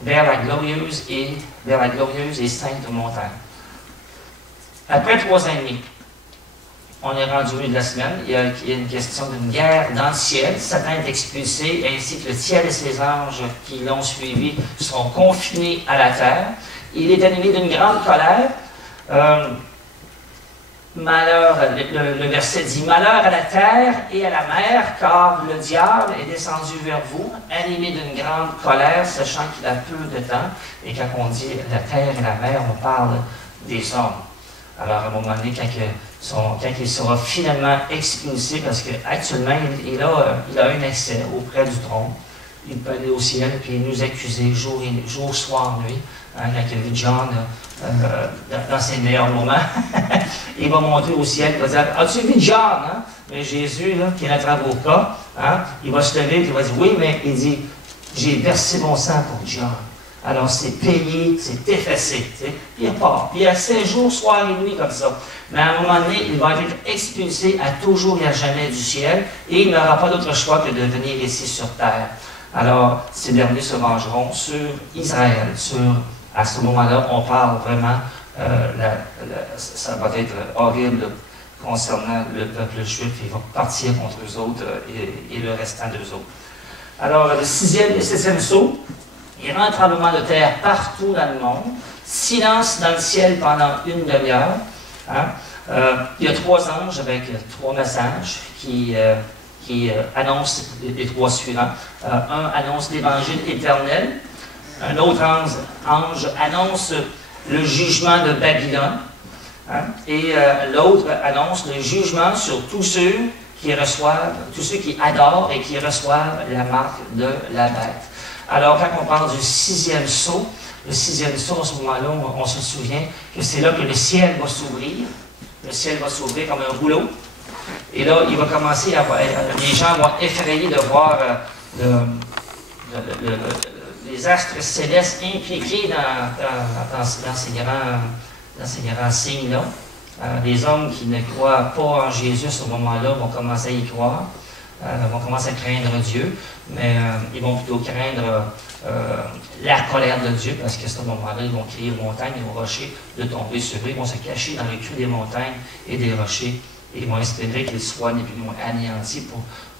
vers la glorieuse et sainte montagne. Après 3 ans et demi, on est rendu au milieu de la semaine, il y a une question d'une guerre dans le ciel. Satan est expulsé, ainsi que le ciel et ses anges qui l'ont suivi sont confinés à la terre. Il est animé d'une grande colère. Malheur, le verset dit « Malheur à la terre et à la mer, car le diable est descendu vers vous, animé d'une grande colère, sachant qu'il a peu de temps. » Et quand on dit la terre et la mer, on parle des hommes. Alors, à un moment donné, quand il sera finalement expulsé, parce qu'actuellement, il a un accès auprès du trône, il peut aller au ciel et nous accuser jour, soir, nuit. Hein, quand il a vu John dans ses meilleurs moments, il va monter au ciel, il va dire « As-tu vu John? Hein? » Mais Jésus, là, qui est notre avocat, hein, il va se lever et il va dire « Oui, mais il dit, j'ai versé mon sang pour John. » Alors, c'est payé, c'est effacé. Tu sais. Il repart. Puis il y a 7 jours, soir et nuit comme ça. Mais à un moment donné, il va être expulsé à toujours et à jamais du ciel et il n'aura pas d'autre choix que de venir ici sur terre. Alors, ces derniers se vengeront sur Israël. À ce moment-là, on parle vraiment, ça va être horrible concernant le peuple juif. Ils vont partir contre eux autres et le restant d'eux autres. Alors, le 6e et 7e sceau. Il y aura un tremblement de terre partout dans le monde. Silence dans le ciel pendant une demi-heure. Hein? Il y a 3 anges avec 3 messages qui annoncent les 3 suivants. Un annonce l'évangile éternel. Un autre ange annonce le jugement de Babylone. Hein? Et l'autre annonce le jugement sur tous ceux qui adorent et qui reçoivent la marque de la bête. Alors, quand on parle du 6e sceau, le 6e sceau, à ce moment-là, on se souvient que c'est là que le ciel va s'ouvrir. Le ciel va s'ouvrir comme un rouleau. Et là, il va commencer à voir, les gens vont être effrayés de voir les astres célestes impliqués dans ces grands signes-là. Les hommes qui ne croient pas en Jésus à ce moment-là vont commencer à y croire. Vont commencer à craindre Dieu, mais ils vont plutôt craindre la colère de Dieu, parce qu'à ce moment-là, ils vont crier aux montagnes et aux rochers de tomber sur eux. Ils vont se cacher dans le creux des montagnes et des rochers, et ils vont espérer qu'ils soient ni plus ni moins anéantis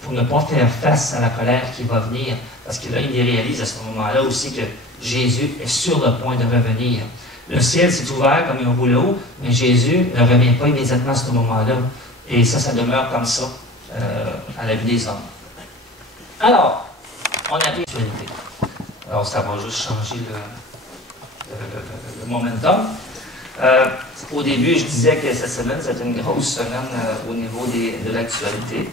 pour ne pas faire face à la colère qui va venir, parce que là, ils réalisent à ce moment-là aussi que Jésus est sur le point de revenir. Le ciel s'est ouvert comme un rouleau, mais Jésus ne revient pas immédiatement à ce moment-là, et ça demeure comme ça. À la vie des hommes. Alors, on a l'actualité. Alors, ça va juste changer le momentum. Au début, je disais que cette semaine, c'était une grosse semaine au niveau de l'actualité.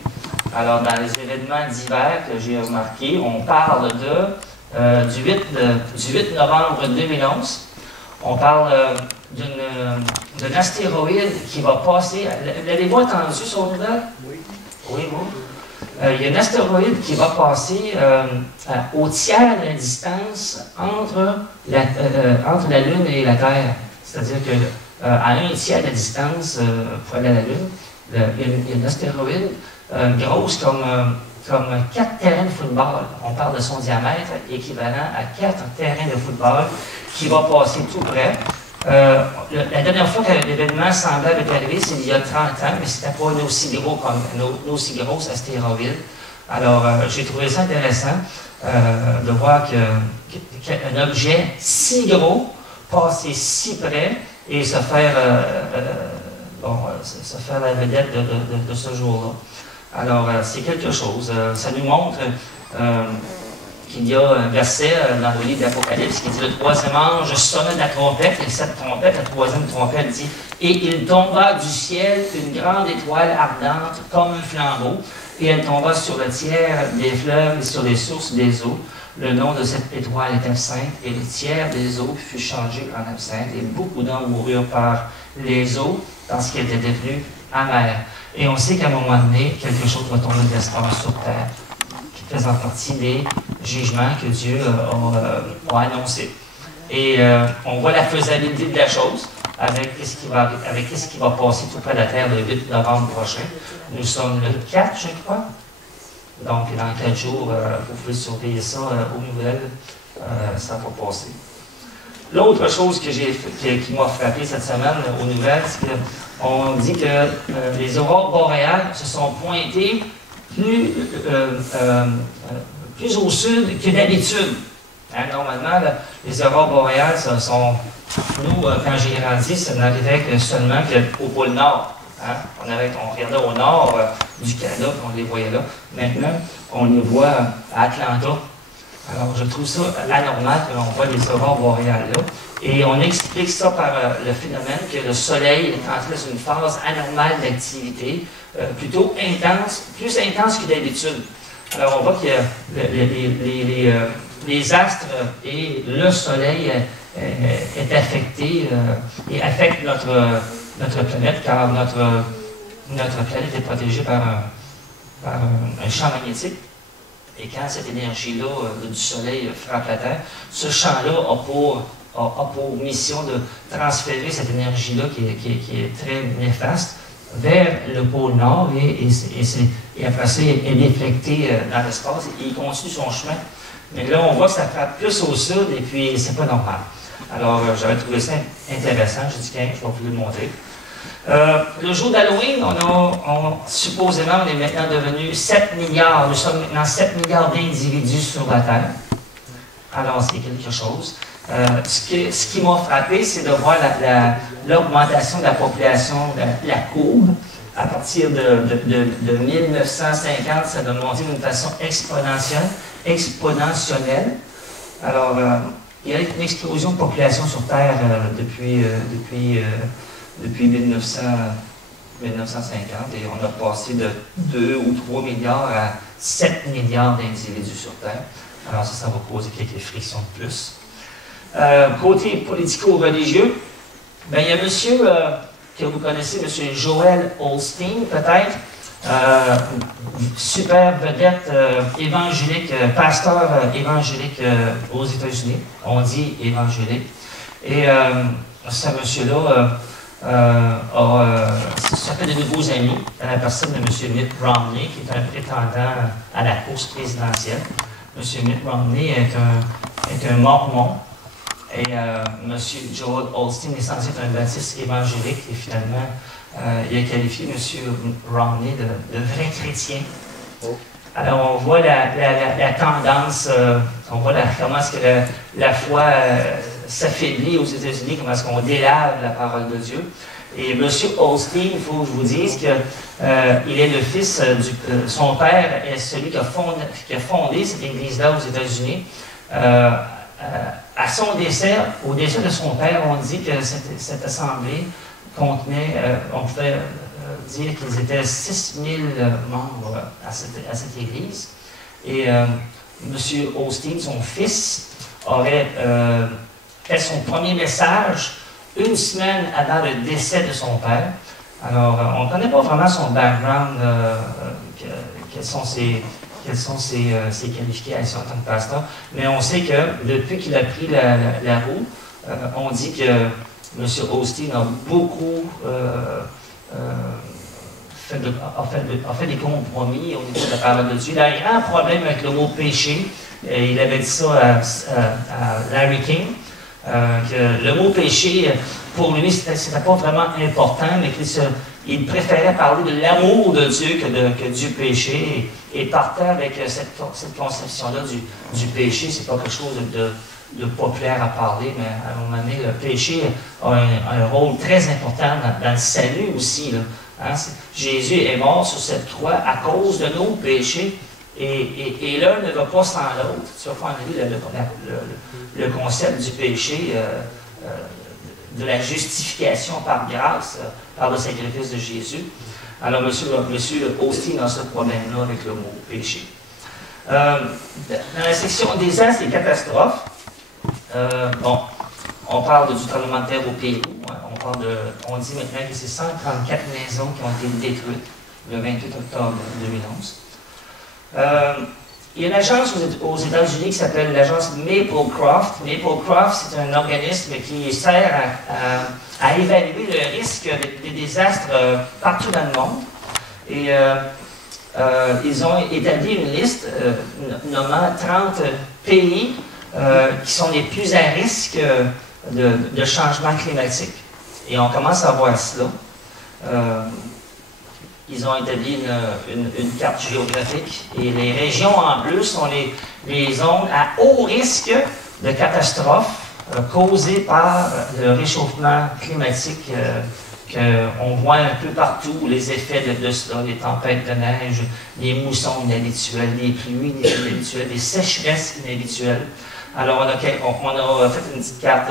Alors, dans les événements d'hiver que j'ai remarqué, on parle du 8 novembre 2011. On parle d'un astéroïde qui va passer. L'avez-vous entendu sur le nouvelle? Oui. Oui, oui. Il y a un astéroïde qui va passer au tiers de la distance entre la Lune et la Terre. C'est-à-dire qu'à un tiers de la distance pour aller à la Lune, il y a un astéroïde grosse comme 4 terrains de football. On parle de son diamètre équivalent à 4 terrains de football qui va passer tout près. La dernière fois que l'événement semblable est arrivé, c'est il y a 30 ans, mais c'était pas un aussi gros comme un aussi gros astéroïde. Alors, j'ai trouvé ça intéressant de voir qu'un objet si gros passer si près et se faire la vedette de ce jour-là. Alors, c'est quelque chose. Ça nous montre qu'il y a un verset dans le livre d'Apocalypse qui dit « Le troisième ange sonna de la trompette, et cette trompette, la troisième trompette, dit « Et il tomba du ciel une grande étoile ardente comme un flambeau, et elle tomba sur le tiers des fleuves et sur les sources des eaux. Le nom de cette étoile est absinthe, et le tiers des eaux fut changé en absinthe, et beaucoup d'hommes moururent par les eaux dans ce qui était devenu amer. » Et on sait qu'à un moment donné, quelque chose va tomber de l'espace sur terre, qui faisant partie des jugements que Dieu a annoncés. Et on voit la faisabilité de la chose avec ce qui va passer tout près de la terre le 8 novembre prochain. Nous sommes le 4, je crois. Donc, dans 4 jours, vous pouvez surveiller ça aux nouvelles. Ça va passer. L'autre chose qui m'a frappé cette semaine aux nouvelles, c'est qu'on dit que les aurores boréales se sont pointées plus au sud que d'habitude. Hein, normalement, les aurores boréales, nous, quand j'ai grandi, ça n'arrivait seulement qu'au pôle Nord. Hein? On regardait au nord du Canada, on les voyait là. Maintenant, on les voit à Atlanta. Alors, je trouve ça anormal qu'on voit les aurores boréales là. Et on explique ça par le phénomène que le Soleil est entré dans une phase anormale d'activité, plutôt intense, plus intense que d'habitude. Alors, on voit que les astres et le Soleil est affecté et affecte notre planète, car notre planète est protégée par un champ magnétique. Et quand cette énergie-là du Soleil frappe la Terre, ce champ-là a pour mission de transférer cette énergie-là qui est très néfaste vers le pôle Nord et après ça, est déflecté dans l'espace et il continue son chemin. Mais là, on voit que ça frappe plus au sud et puis c'est pas normal. Alors, j'avais trouvé ça intéressant. J'ai dit, je vais vous le montrer. Le jour d'Halloween, supposément, on est maintenant devenu 7 milliards. Nous sommes maintenant 7 milliards d'individus sur la Terre. Alors, c'est quelque chose. Ce qui m'a frappé, c'est de voir l'augmentation de la population, la courbe. À partir de 1950, ça a monté d'une façon exponentielle. Alors, il y a une explosion de population sur Terre depuis 1950 et on a passé de 2 ou 3 milliards à 7 milliards d'individus sur Terre. Alors ça va causer quelques frictions de plus. Côté politico-religieux, ben, il y a monsieur que vous connaissez, monsieur Joel Osteen, peut-être, super vedette évangélique, pasteur évangélique aux États-Unis. On dit évangélique. Et ce monsieur-là ça fait de nouveaux amis dans la personne de M. Mitt Romney, qui est un prétendant à la course présidentielle. M. Mitt Romney est un mormon. Et M. Joel Osteen est censé être un baptiste évangélique et finalement, il a qualifié M. Romney de vrai chrétien. Alors, on voit la tendance, on voit comment est-ce que la foi s'affaiblit aux États-Unis, comment est-ce qu'on délave la parole de Dieu. Et M. Osteen, il faut que je vous dise qu'il est le fils son père est celui qui a fondé cette église-là aux États-Unis à son décès, au décès de son père, on dit que cette assemblée contenait, on pouvait dire qu'ils étaient 6000 membres à cette église. Et M. Osteen, son fils, aurait fait son premier message une semaine avant le décès de son père. Alors, on ne connaît pas vraiment son background, quelles sont ses qualifications en tant que pasteur, mais on sait que depuis qu'il a pris la roue, on dit que M. Osteen a beaucoup fait des compromis au niveau de la parole de Dieu. Il a un grand problème avec le mot péché. Il avait dit ça à Larry King, que le mot péché, pour lui, c'était pas vraiment important, mais qu'il préférait parler de l'amour de Dieu que du péché, et partait avec cette conception-là du péché. C'est pas quelque chose de populaire à parler, mais à un moment donné, le péché a un rôle très important dans le salut aussi, là. Hein? Jésus est mort sur cette croix à cause de nos péchés, et l'un ne va pas sans l'autre. Tu vas faire le concept du péché, de la justification par grâce, par le sacrifice de Jésus. Alors, M. Osteen a ce problème-là avec le mot péché. Dans la section des as, des catastrophes, bon, on parle du tremblement de terre au Pérou. Hein, on dit maintenant que c'est 134 maisons qui ont été détruites le 28 octobre 2011. Il y a une agence aux États-Unis qui s'appelle l'agence Maplecroft. Maplecroft, c'est un organisme qui sert à évaluer le risque des désastres partout dans le monde. Et ils ont établi une liste nommant 30 pays qui sont les plus à risque de changement climatique. Et on commence à voir cela. Ils ont établi une carte géographique, et les régions en bleu sont les zones à haut risque de catastrophes causées par le réchauffement climatique qu'on voit un peu partout, les effets de cela, les tempêtes de neige, les moussons inhabituels, les pluies inhabituelles, les sécheresses inhabituelles. Alors on a fait une petite carte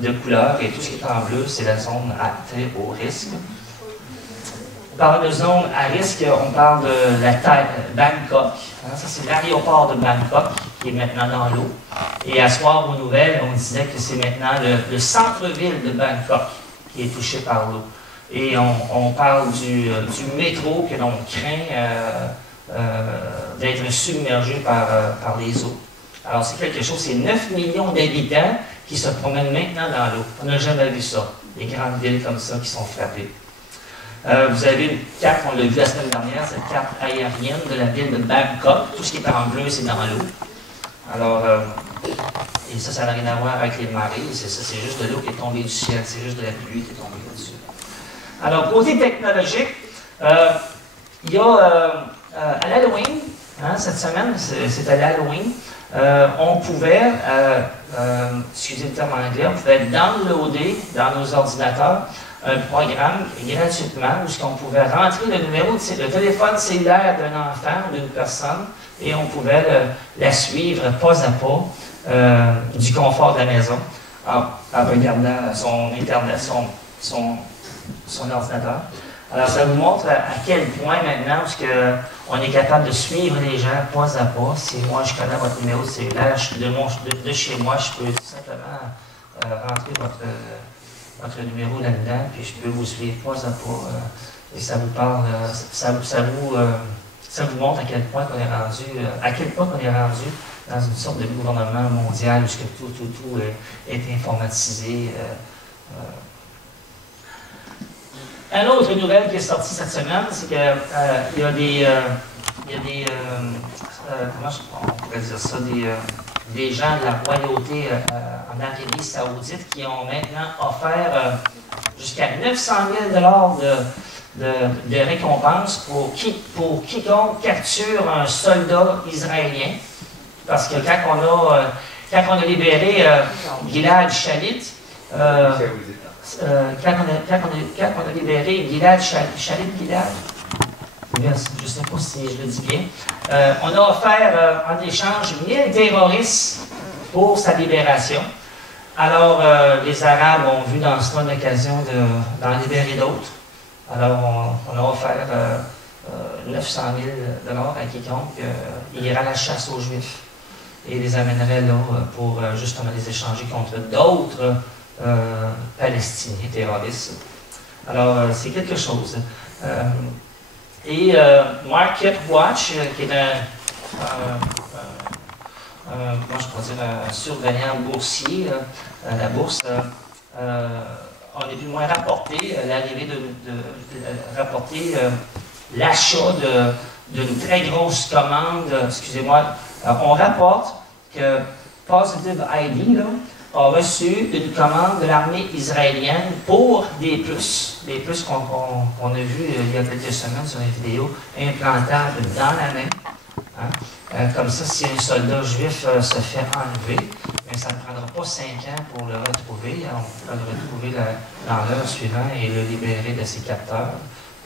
de couleurs, et tout ce qui est en bleu, c'est la zone à très haut risque. On parle de zone à risque, on parle de la Bangkok. Hein, ça, c'est l'aéroport de Bangkok qui est maintenant dans l'eau. Et à soir aux nouvelles, on disait que c'est maintenant le centre-ville de Bangkok qui est touché par l'eau. Et on parle du métro que l'on craint d'être submergé par les eaux. Alors, c'est quelque chose, c'est 9 millions d'habitants qui se promènent maintenant dans l'eau. On n'a jamais vu ça, des grandes villes comme ça qui sont frappées. Vous avez une carte, on l'a vu la semaine dernière, cette carte aérienne de la ville de Bangkok. Tout ce qui est en bleu, c'est dans l'eau. Alors, et ça n'a rien à voir avec les marées, c'est juste de l'eau qui est tombée du ciel, c'est juste de la pluie qui est tombée là-dessus. Alors, côté technologique, il y a à l'Halloween, hein, cette semaine, c'est à l'Halloween, on pouvait, excusez le terme anglais, on pouvait downloader dans nos ordinateurs un programme gratuitement où on pouvait rentrer le numéro de téléphone cellulaire d'un enfant ou d'une personne, et on pouvait la suivre pas à pas du confort de la maison en regardant son Internet, son ordinateur. Alors ça vous montre à quel point maintenant on est capable de suivre les gens pas à pas. Si moi je connais votre numéro de cellulaire, de chez moi, je peux simplement rentrer votre numéro là-dedans, puis je peux vous suivre pas à pas, et ça vous parle, ça vous montre à quel point on est rendu, dans une sorte de gouvernement mondial où tout est informatisé. Une autre nouvelle qui est sortie cette semaine, c'est qu'il y a des comment on pourrait dire ça, des gens de la royauté en Arabie Saoudite qui ont maintenant offert jusqu'à 900 000 de récompense pour quiconque capture un soldat israélien. Parce que quand on a libéré Gilad Shalit, quand on a libéré Gilad Shalit, je ne sais pas si je le dis bien, on a offert en échange 1000 terroristes pour sa libération. Alors, les Arabes ont vu dans cela une occasion d'en libérer d'autres. Alors, on a offert 900 000 $ à quiconque irait à la chasse aux Juifs et les amènerait là pour justement les échanger contre d'autres Palestiniens terroristes. Alors, c'est quelque chose. Market Watch, qui est moi je pourrais dire un surveillant boursier, la bourse, on est plus ou moins rapporté l'arrivée rapporter l'achat d'une très grosse commande, excusez-moi, on rapporte que Positive ID là, a reçu une commande de l'armée israélienne pour des puces qu'on a vu il y a quelques semaines sur une vidéo, implantables dans la main. Hein? Comme ça, si un soldat juif se fait enlever, mais ça ne prendra pas 5 ans pour le retrouver. On va le retrouver dans l'heure suivante et le libérer de ses capteurs,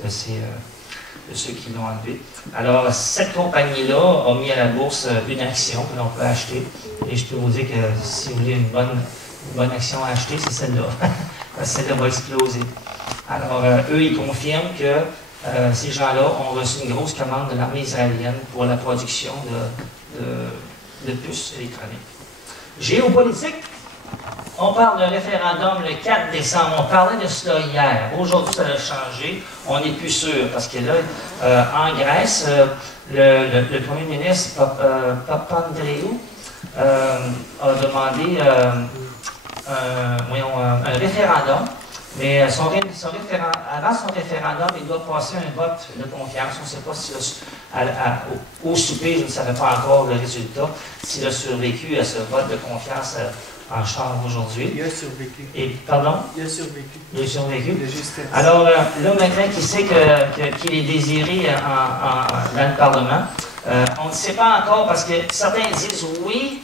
de ceux qui l'ont enlevé. Alors, cette compagnie-là a mis à la bourse une action que l'on peut acheter. Et je peux vous dire que si vous voulez une bonne action à acheter, c'est celle-là. Celle-là va exploser. Alors, eux, ils confirment que ces gens-là ont reçu une grosse commande de l'armée israélienne pour la production de puces électroniques. Géopolitique. On parle d'un référendum le 4 décembre. On parlait de cela hier. Aujourd'hui, ça a changé. On n'est plus sûr. Parce que là, en Grèce, le premier ministre, Papandréou, a demandé un référendum. Mais avant son référendum, il doit passer un vote de confiance. On ne sait pas si au souper, je ne savais pas encore le résultat, s'il a survécu à ce vote de confiance en chambre aujourd'hui. Il a survécu. Et, pardon? Il a survécu. Il a survécu. Alors, là, maintenant qu'il sait qu'il est désiré dans le Parlement, on ne sait pas encore parce que certains disent oui,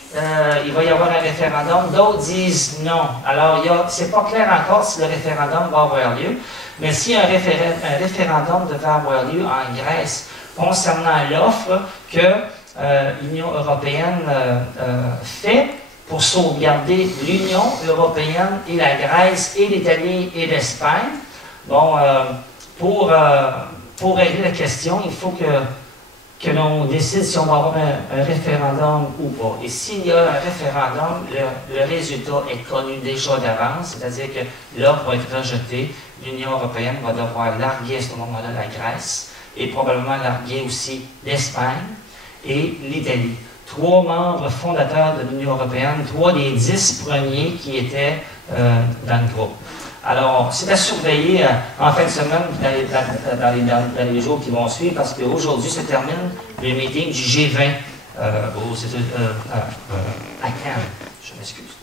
il va y avoir un référendum, d'autres disent non. Alors, c'est pas clair encore si le référendum va avoir lieu, mais si un référendum devait avoir lieu en Grèce concernant l'offre que l'Union européenne fait pour sauvegarder l'Union européenne et la Grèce et l'Italie et l'Espagne, bon, pour régler la question, il faut que l'on décide si on va avoir un référendum ou pas. Et s'il y a un référendum, le résultat est connu déjà d'avance, c'est-à-dire que l'offre va être rejetée, l'Union européenne va devoir larguer à ce moment-là la Grèce et probablement larguer aussi l'Espagne et l'Italie. 3 membres fondateurs de l'Union européenne, 3 des 10 premiers qui étaient dans le groupe. Alors, c'est à surveiller en fin de semaine, dans les jours qui vont suivre, parce qu'aujourd'hui se termine le meeting du G20 à Cannes. Je m'excuse.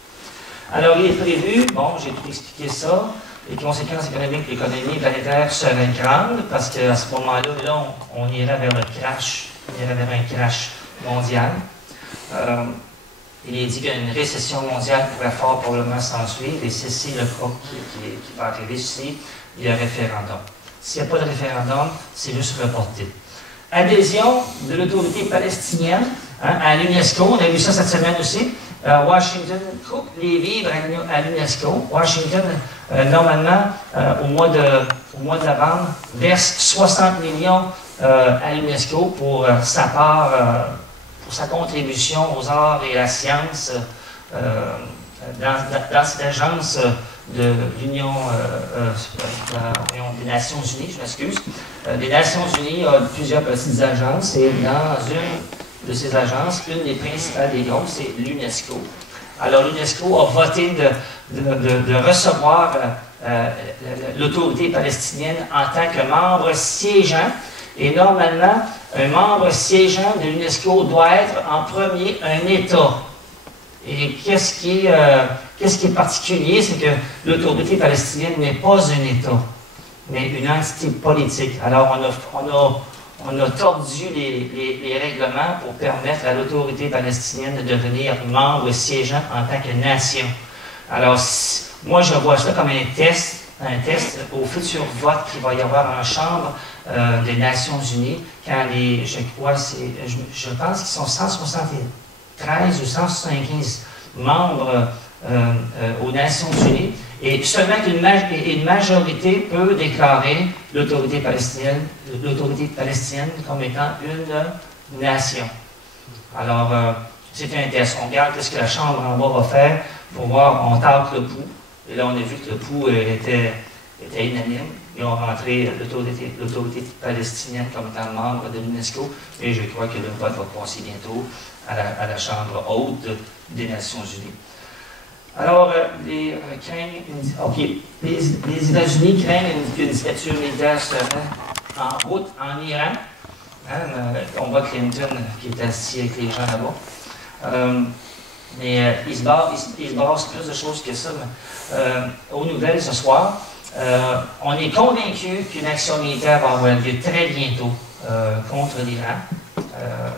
Alors, il est prévu, bon, j'ai tout expliqué ça, les conséquences économiques de l'économie planétaire seraient grandes, parce qu'à ce moment-là, on irait vers le crash, on irait vers un crash mondial. Il est dit qu'une récession mondiale pourrait fort probablement s'ensuivre, et c'est le cas qui va arriver si il y a un référendum. S'il n'y a pas de référendum, c'est juste reporté. Adhésion de l'autorité palestinienne à l'UNESCO, on a vu ça cette semaine aussi. Washington coupe les vivres à l'UNESCO. Washington, normalement, au mois de novembre, verse 60 millions à l'UNESCO pour sa part, pour sa contribution aux arts et à la science dans cette agence de l'Union des Nations Unies, je m'excuse. Les Nations Unies ont plusieurs petites agences et dans une de ces agences, une des principales des grosses, c'est l'UNESCO. Alors l'UNESCO a voté de recevoir l'autorité palestinienne en tant que membre siégeant. Et normalement, un membre siégeant de l'UNESCO doit être en premier un État. Et qu'est-ce qui est particulier, c'est que l'autorité palestinienne n'est pas un État, mais une entité politique. Alors on a tordu les règlements pour permettre à l'autorité palestinienne de devenir membre siégeant en tant que nation. Alors moi je vois ça comme un test au futur vote qu'il va y avoir en Chambre des Nations Unies, quand je pense qu'ils sont 173 ou 175 membre aux Nations Unies, et seulement une majorité peut déclarer l'autorité palestinienne comme étant une nation. Alors, c'est un test. On regarde ce que la Chambre en bas va faire pour voir, on tâte le pouls. Et là, on a vu que le pouls était unanime. Ils ont rentré l'autorité palestinienne comme étant membre de l'UNESCO. Et je crois que le vote va passer bientôt à la Chambre haute des Nations Unies. Alors, les États-Unis craignent qu'une dictature militaire serait en route en Iran. On voit Clinton qui est assis avec les gens là-bas. Mais il se base plus de choses que ça. Aux nouvelles ce soir, on est convaincu qu'une action militaire va avoir lieu très bientôt contre l'Iran.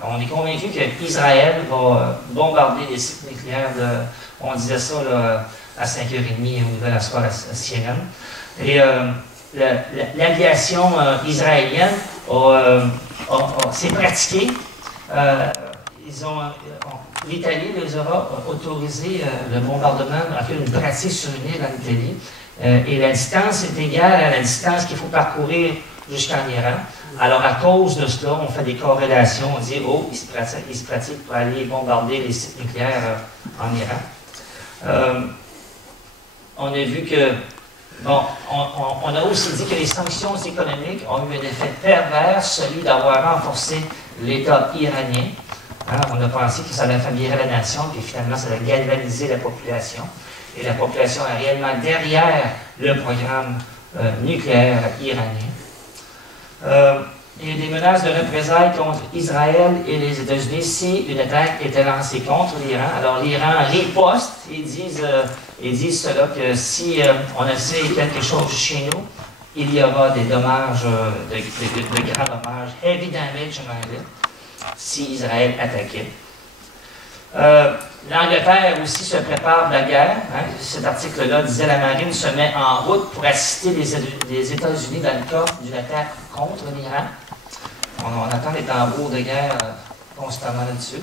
On est convaincu qu'Israël va bombarder les sites nucléaires on disait ça là, à 5h30 aux nouvelles à soir à CNN. Et l'aviation israélienne s'est pratiquée. L'Italie les aura autorisé le bombardement, en fait une pratique sur une île en Italie. Et la distance est égale à la distance qu'il faut parcourir jusqu'en Iran. Alors, à cause de cela, on fait des corrélations. On dit, oh, il se pratique pour aller bombarder les sites nucléaires en Iran. On a vu que, bon, on a aussi dit que les sanctions économiques ont eu un effet pervers, celui d'avoir renforcé l'État iranien. On a pensé que ça affaiblirait la nation, puis finalement, ça a galvanisé la population. Et la population est réellement derrière le programme nucléaire iranien. Il y a des menaces de représailles contre Israël et les États-Unis si une attaque était lancée contre l'Iran. Alors l'Iran riposte, ils disent cela, que si on essaie quelque chose chez nous, il y aura des dommages, de grands dommages, heavy damage, si Israël attaquait. L'Angleterre aussi se prépare de la guerre. Cet article-là disait la marine se met en route pour assister les États-Unis dans le cas d'une attaque contre l'Iran. On attend les tambours de guerre constamment là-dessus.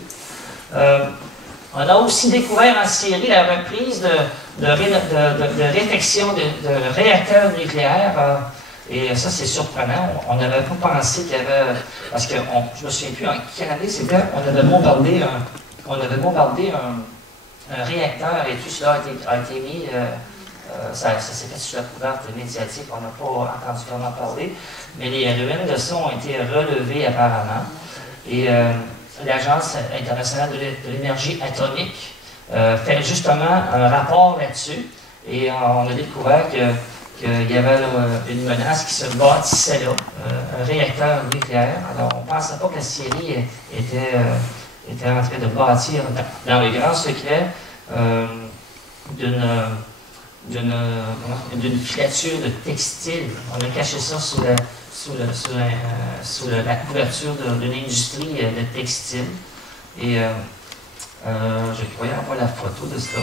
On a aussi découvert en Syrie la reprise de réfection de réacteurs nucléaires. Et ça, c'est surprenant. On n'avait pas pensé qu'il y avait... Parce que je ne me souviens plus en quelle année c'était. On avait bombardé un réacteur et tout cela a été mis... ça s'est fait sur la couverte médiatique. On n'a pas entendu vraiment parler. Mais les ruines de ça ont été relevées apparemment. Et l'Agence internationale de l'énergie atomique fait justement un rapport là-dessus. Et on a découvert qu'il y avait une menace qui se bâtissait là, un réacteur nucléaire. Alors, on ne pensait pas que la Syrie était en train de bâtir, dans le grand secret, d'une filature de textile. On a caché ça sous la couverture d'une industrie de textile. Et je croyais avoir la photo de cela.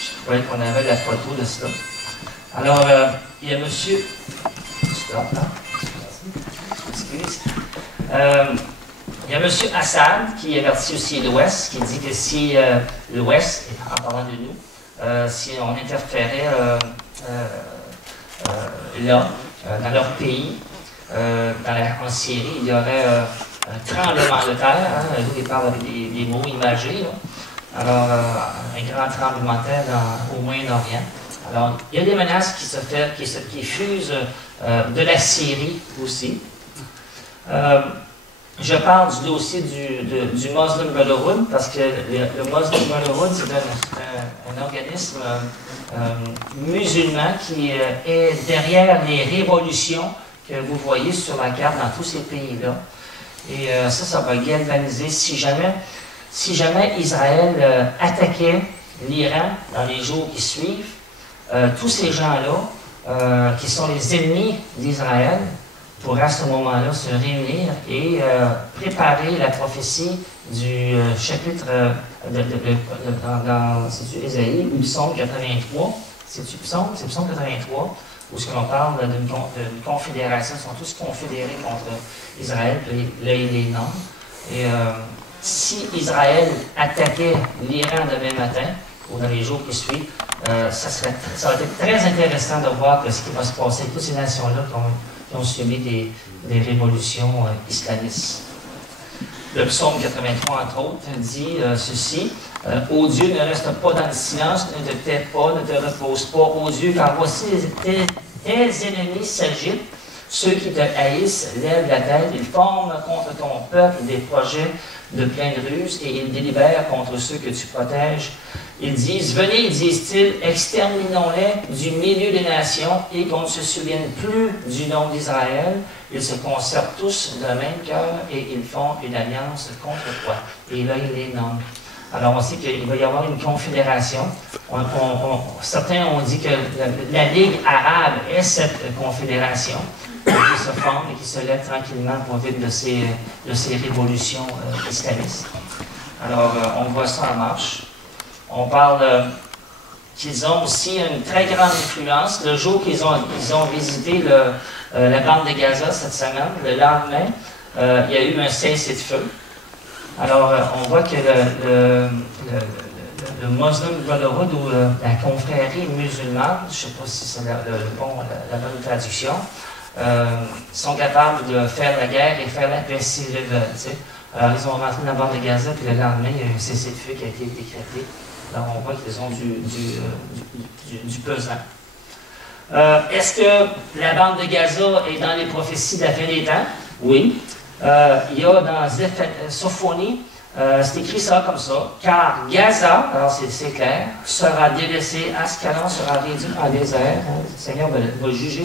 Je croyais qu'on avait la photo de cela. Alors, il y a monsieur... Excuse. Il y a M. Assad qui avertit aussi l'Ouest, qui dit que si l'Ouest, en parlant de nous, si on interférait là, dans leur pays, en Syrie, il y aurait un tremblement de terre. Il parle avec des mots imagés. Là. Alors, un grand tremblement de terre au Moyen-Orient. Alors, il y a des menaces qui fusent de la Syrie aussi. Je parle du dossier du Muslim Brotherhood, parce que le Muslim Brotherhood, c'est un organisme musulman qui est derrière les révolutions que vous voyez sur la carte dans tous ces pays-là. Et ça va galvaniser. Si jamais Israël attaquait l'Iran dans les jours qui suivent, tous ces gens-là, qui sont les ennemis d'Israël, pourraient à ce moment-là se réunir et préparer la prophétie du chapitre dans Ésaïe, ou Psaume 83. C'est-tu Psaume? C'est Psaume 83, où ce que l'on parle d'une confédération. Ils sont tous confédérés contre Israël, puis là, il les nomme. Et si Israël attaquait l'Iran demain matin, ou dans les jours qui suivent, ça va être très intéressant de voir ce qui va se passer. Toutes ces nations-là qui ont subi des révolutions islamistes. Le psaume 83, entre autres, dit ceci. Ô Dieu, ne reste pas dans le silence, ne te tais pas, ne te repose pas. Ô Dieu, car voici tes ennemis s'agitent, ceux qui te haïssent lèvent la tête, ils forment contre ton peuple des projets de pleine ruse et ils délibèrent contre ceux que tu protèges. Ils disent, venez, disent-ils, exterminons-les du milieu des nations et qu'on ne se souvienne plus du nom d'Israël. Ils se concertent tous d'un même cœur et ils font une alliance contre toi. Et là, il les nomme. Alors, on sait qu'il va y avoir une confédération. Certains ont dit que la Ligue arabe est cette confédération qui se forme et qui se lève tranquillement pour vivre de ces révolutions islamistes. Alors, on voit ça en marche. On parle qu'ils ont aussi une très grande influence. Le jour qu'ils ont visité la bande de Gaza cette semaine, le lendemain, il y a eu un cessez-le-feu. Alors, on voit que le Muslim Brotherhood ou la confrérie musulmane, je ne sais pas si c'est la bonne traduction, sont capables de faire la guerre et faire la paix s'ils le veulent. Tu sais. Alors, ils ont rentré dans la bande de Gaza, puis le lendemain, il y a eu un cessez-le-feu qui a été décrété. Alors, on voit qu'ils ont du pesant. Est-ce que la bande de Gaza est dans les prophéties de la fin des temps? Oui. Il y a dans Sophonie, c'est écrit ça comme ça, car Gaza, alors c'est clair, sera délaissé, Ascalon sera réduit en désert. Le Seigneur va juger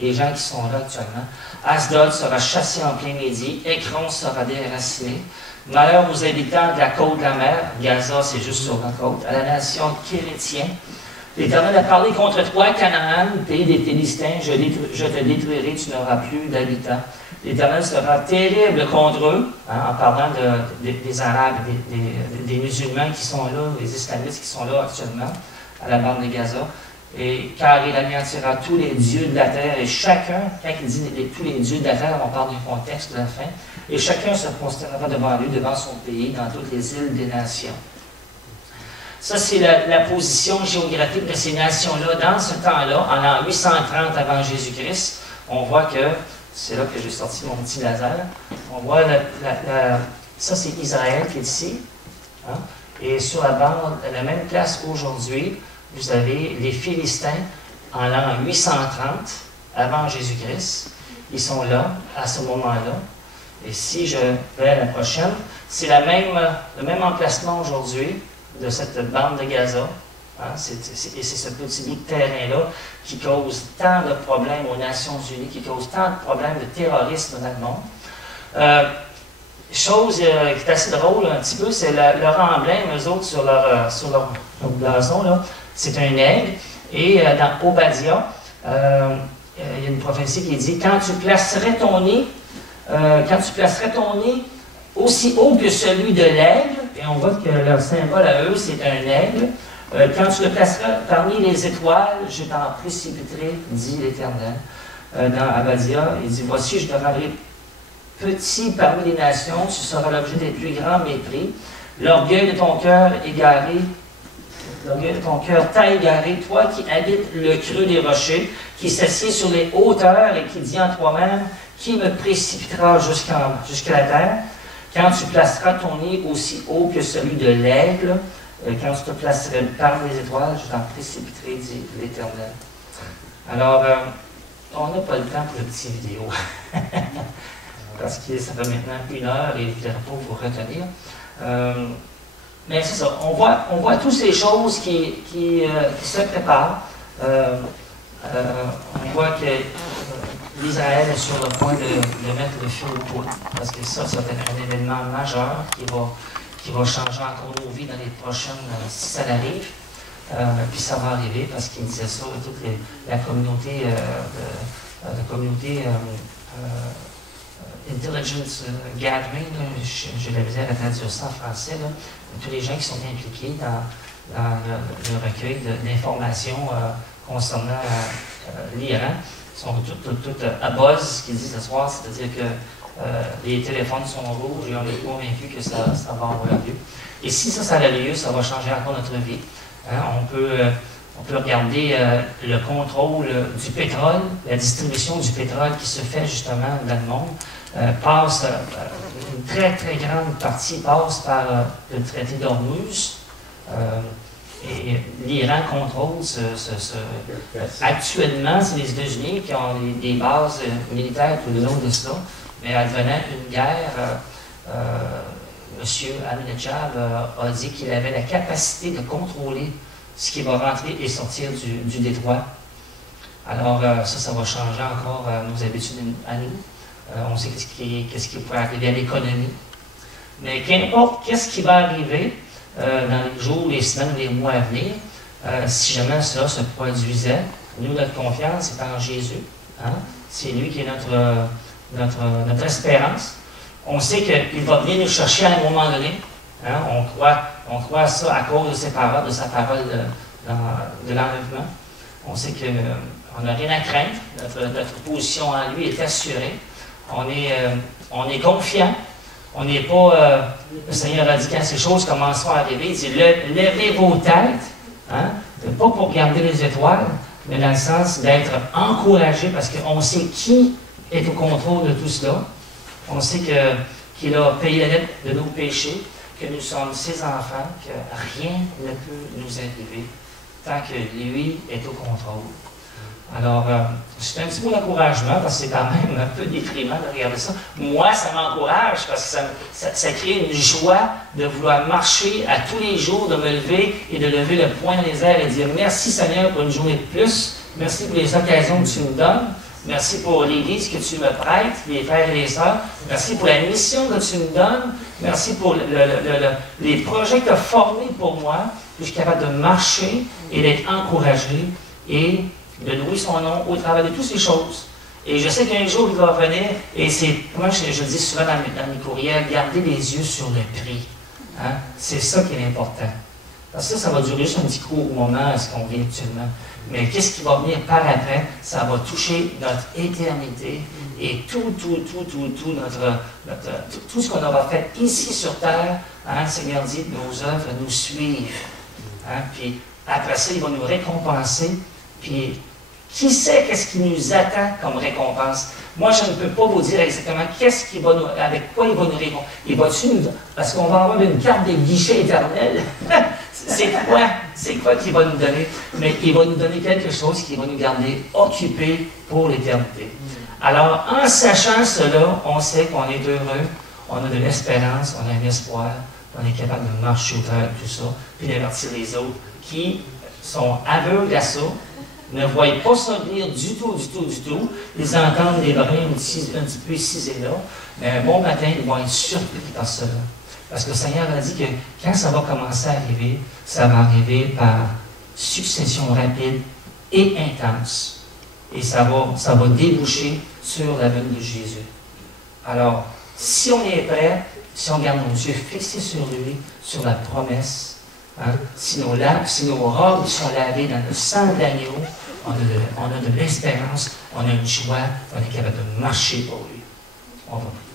les gens qui sont là actuellement. Asdod sera chassé en plein midi, Écron sera déraciné. Malheur aux habitants de la côte de la mer, Gaza c'est juste sur la côte, à la nation chrétienne. L'Éternel a parlé contre toi, Canaan, pays des Philistins, je te détruirai, tu n'auras plus d'habitants. L'Éternel sera terrible contre eux, hein, en parlant des Arabes, des musulmans qui sont là, des islamistes qui sont là actuellement, à la bande de Gaza. Et car il anéantira tous les dieux de la terre, et chacun, quand il dit tous les dieux de la terre, on parle du contexte de la fin, et chacun se prosternera devant lui, devant son pays, dans toutes les îles des nations. Ça, c'est la position géographique de ces nations-là. Dans ce temps-là, en l'an 830 avant Jésus-Christ, on voit que, c'est là que j'ai sorti mon petit laser, on voit, ça c'est Israël qui est ici, hein, et sur la bande, à la même place aujourd'hui, vous avez les Philistins en l'an 830 avant Jésus-Christ. Ils sont là, à ce moment-là. Et si je vais à la prochaine, c'est le même emplacement aujourd'hui de cette bande de Gaza. Hein, et c'est ce petit bout de terrain-là qui cause tant de problèmes aux Nations Unies, qui cause tant de problèmes de terrorisme dans le monde. Chose qui est assez drôle un petit peu, c'est leur emblème, eux autres, sur leur blason, là, c'est un aigle. Et dans Obadiah, il y a une prophétie qui dit « Quand tu placerais ton nez aussi haut que celui de l'aigle, et on voit que leur symbole à eux, c'est un aigle. Quand tu le placeras parmi les étoiles, je t'en précipiterai, dit l'Éternel. Dans Obadiah, il dit, voici, je te rendrai petit parmi les nations, tu seras l'objet des plus grands mépris. L'orgueil de ton cœur égaré, l'orgueil de ton cœur t'a égaré, toi qui habites le creux des rochers, qui s'assied sur les hauteurs et qui dit en toi-même, qui me précipitera jusqu'à la terre. Quand tu placeras ton nez aussi haut que celui de l'aigle, quand tu te placeras parmi les étoiles, je t'en précipiterai, dit l'Éternel. Alors, on n'a pas le temps pour une petite vidéo. Parce que ça fait maintenant 1 heure et je ne voudrais pas vous retenir. Mais c'est ça, on voit toutes ces choses qui se préparent. On voit que l'Israël est sur le point de mettre le feu aux poudres, parce que ça va être un événement majeur qui va changer encore nos vies dans les prochaines, si ça arrive. Puis ça va arriver, parce qu'il disait ça, toute la communauté, Intelligence Gathering, j'ai la misère à traduire ça en français, là, tous les gens qui sont impliqués dans le recueil d'informations concernant l'Iran, sont toutes à buzz, ce qu'ils disent ce soir, c'est-à-dire que les téléphones sont rouges et on est convaincu que ça va avoir lieu. Et si ça a lieu, ça va changer encore notre vie. Hein? On peut regarder le contrôle du pétrole, la distribution du pétrole qui se fait justement dans le monde, une très très grande partie passe par le traité d'Ormuz. Et l'Iran contrôle actuellement, c'est les États-Unis qui ont des bases militaires tout le long de cela, mais advenant une guerre, M. Ahmadinejad a dit qu'il avait la capacité de contrôler ce qui va rentrer et sortir du détroit. Alors ça va changer encore nos habitudes à nous. On sait qu'est-ce qui pourrait arriver à l'économie. Mais qu'importe qu'est-ce qui va arriver dans les jours, les semaines, les mois à venir, si jamais cela se produisait, nous, notre confiance est en Jésus. Hein? C'est lui qui est notre espérance. On sait qu'il va venir nous chercher à un moment donné. Hein? On croit ça à cause de ses paroles, de sa parole de l'enlèvement. On sait qu'on n'a rien à craindre. Notre position en lui est assurée. On est confiant. On n'est pas... le Seigneur a dit quand ces choses commenceront à arriver, il dit levez vos têtes, hein? Pas pour regarder les étoiles, mais dans le sens d'être encouragé parce qu'on sait qui est au contrôle de tout cela. On sait qu'il a payé la dette de nos péchés, que nous sommes ses enfants, que rien ne peut nous arriver tant que lui est au contrôle. Alors, c'est un petit mot d'encouragement parce que c'est quand même un peu déprimant de regarder ça. Moi, ça m'encourage parce que ça crée une joie de vouloir marcher à tous les jours, de me lever et de lever le poing dans les airs et dire merci Seigneur pour une journée de plus. Merci pour les occasions que tu nous donnes. Merci pour l'Église que tu me prêtes, les frères et les sœurs. Merci pour la mission que tu me donnes. Merci pour les projets que tu as formés pour moi. Que je suis capable de marcher et d'être encouragé et de louer son nom au travers de toutes ces choses. Et je sais qu'un jour, il va revenir, et c'est, moi je dis souvent dans mes courriels, gardez les yeux sur le prix. Hein? C'est ça qui est important. Parce que ça va durer juste un petit court moment à ce qu'on vit actuellement. Mais qu'est-ce qui va venir par après, ça va toucher notre éternité et tout ce qu'on aura fait ici sur terre. Hein? Le Seigneur dit, nos œuvres nous suivent. Hein? Puis après ça, il va nous récompenser. Puis, qui sait qu'est-ce qui nous attend comme récompense? Moi, je ne peux pas vous dire exactement avec quoi il va nous récompenser. Il va-tu nous... Parce qu'on va avoir une carte de guichet éternel. C'est quoi qu'il va nous donner? Mais il va nous donner quelque chose qui va nous garder occupés pour l'éternité. Alors, en sachant cela, on sait qu'on est heureux, on a de l'espérance, on a un espoir, on est capable de marcher au travers de tout ça, puis d'avertir les autres qui sont aveugles à ça, ne voient pas ça venir du tout. Ils entendent des bruits un petit peu ici et là, mais un bon matin, ils vont être surpris par cela. Parce que le Seigneur a dit que quand ça va commencer à arriver, ça va arriver par succession rapide et intense. Et ça va déboucher sur la venue de Jésus. Alors, si on est prêt, si on garde nos yeux fixés sur lui, sur la promesse, hein, si nos robes sont lavées dans le sang d'agneau, on a de l'espérance, on a une joie, on est capable de marcher pour lui. On va prier.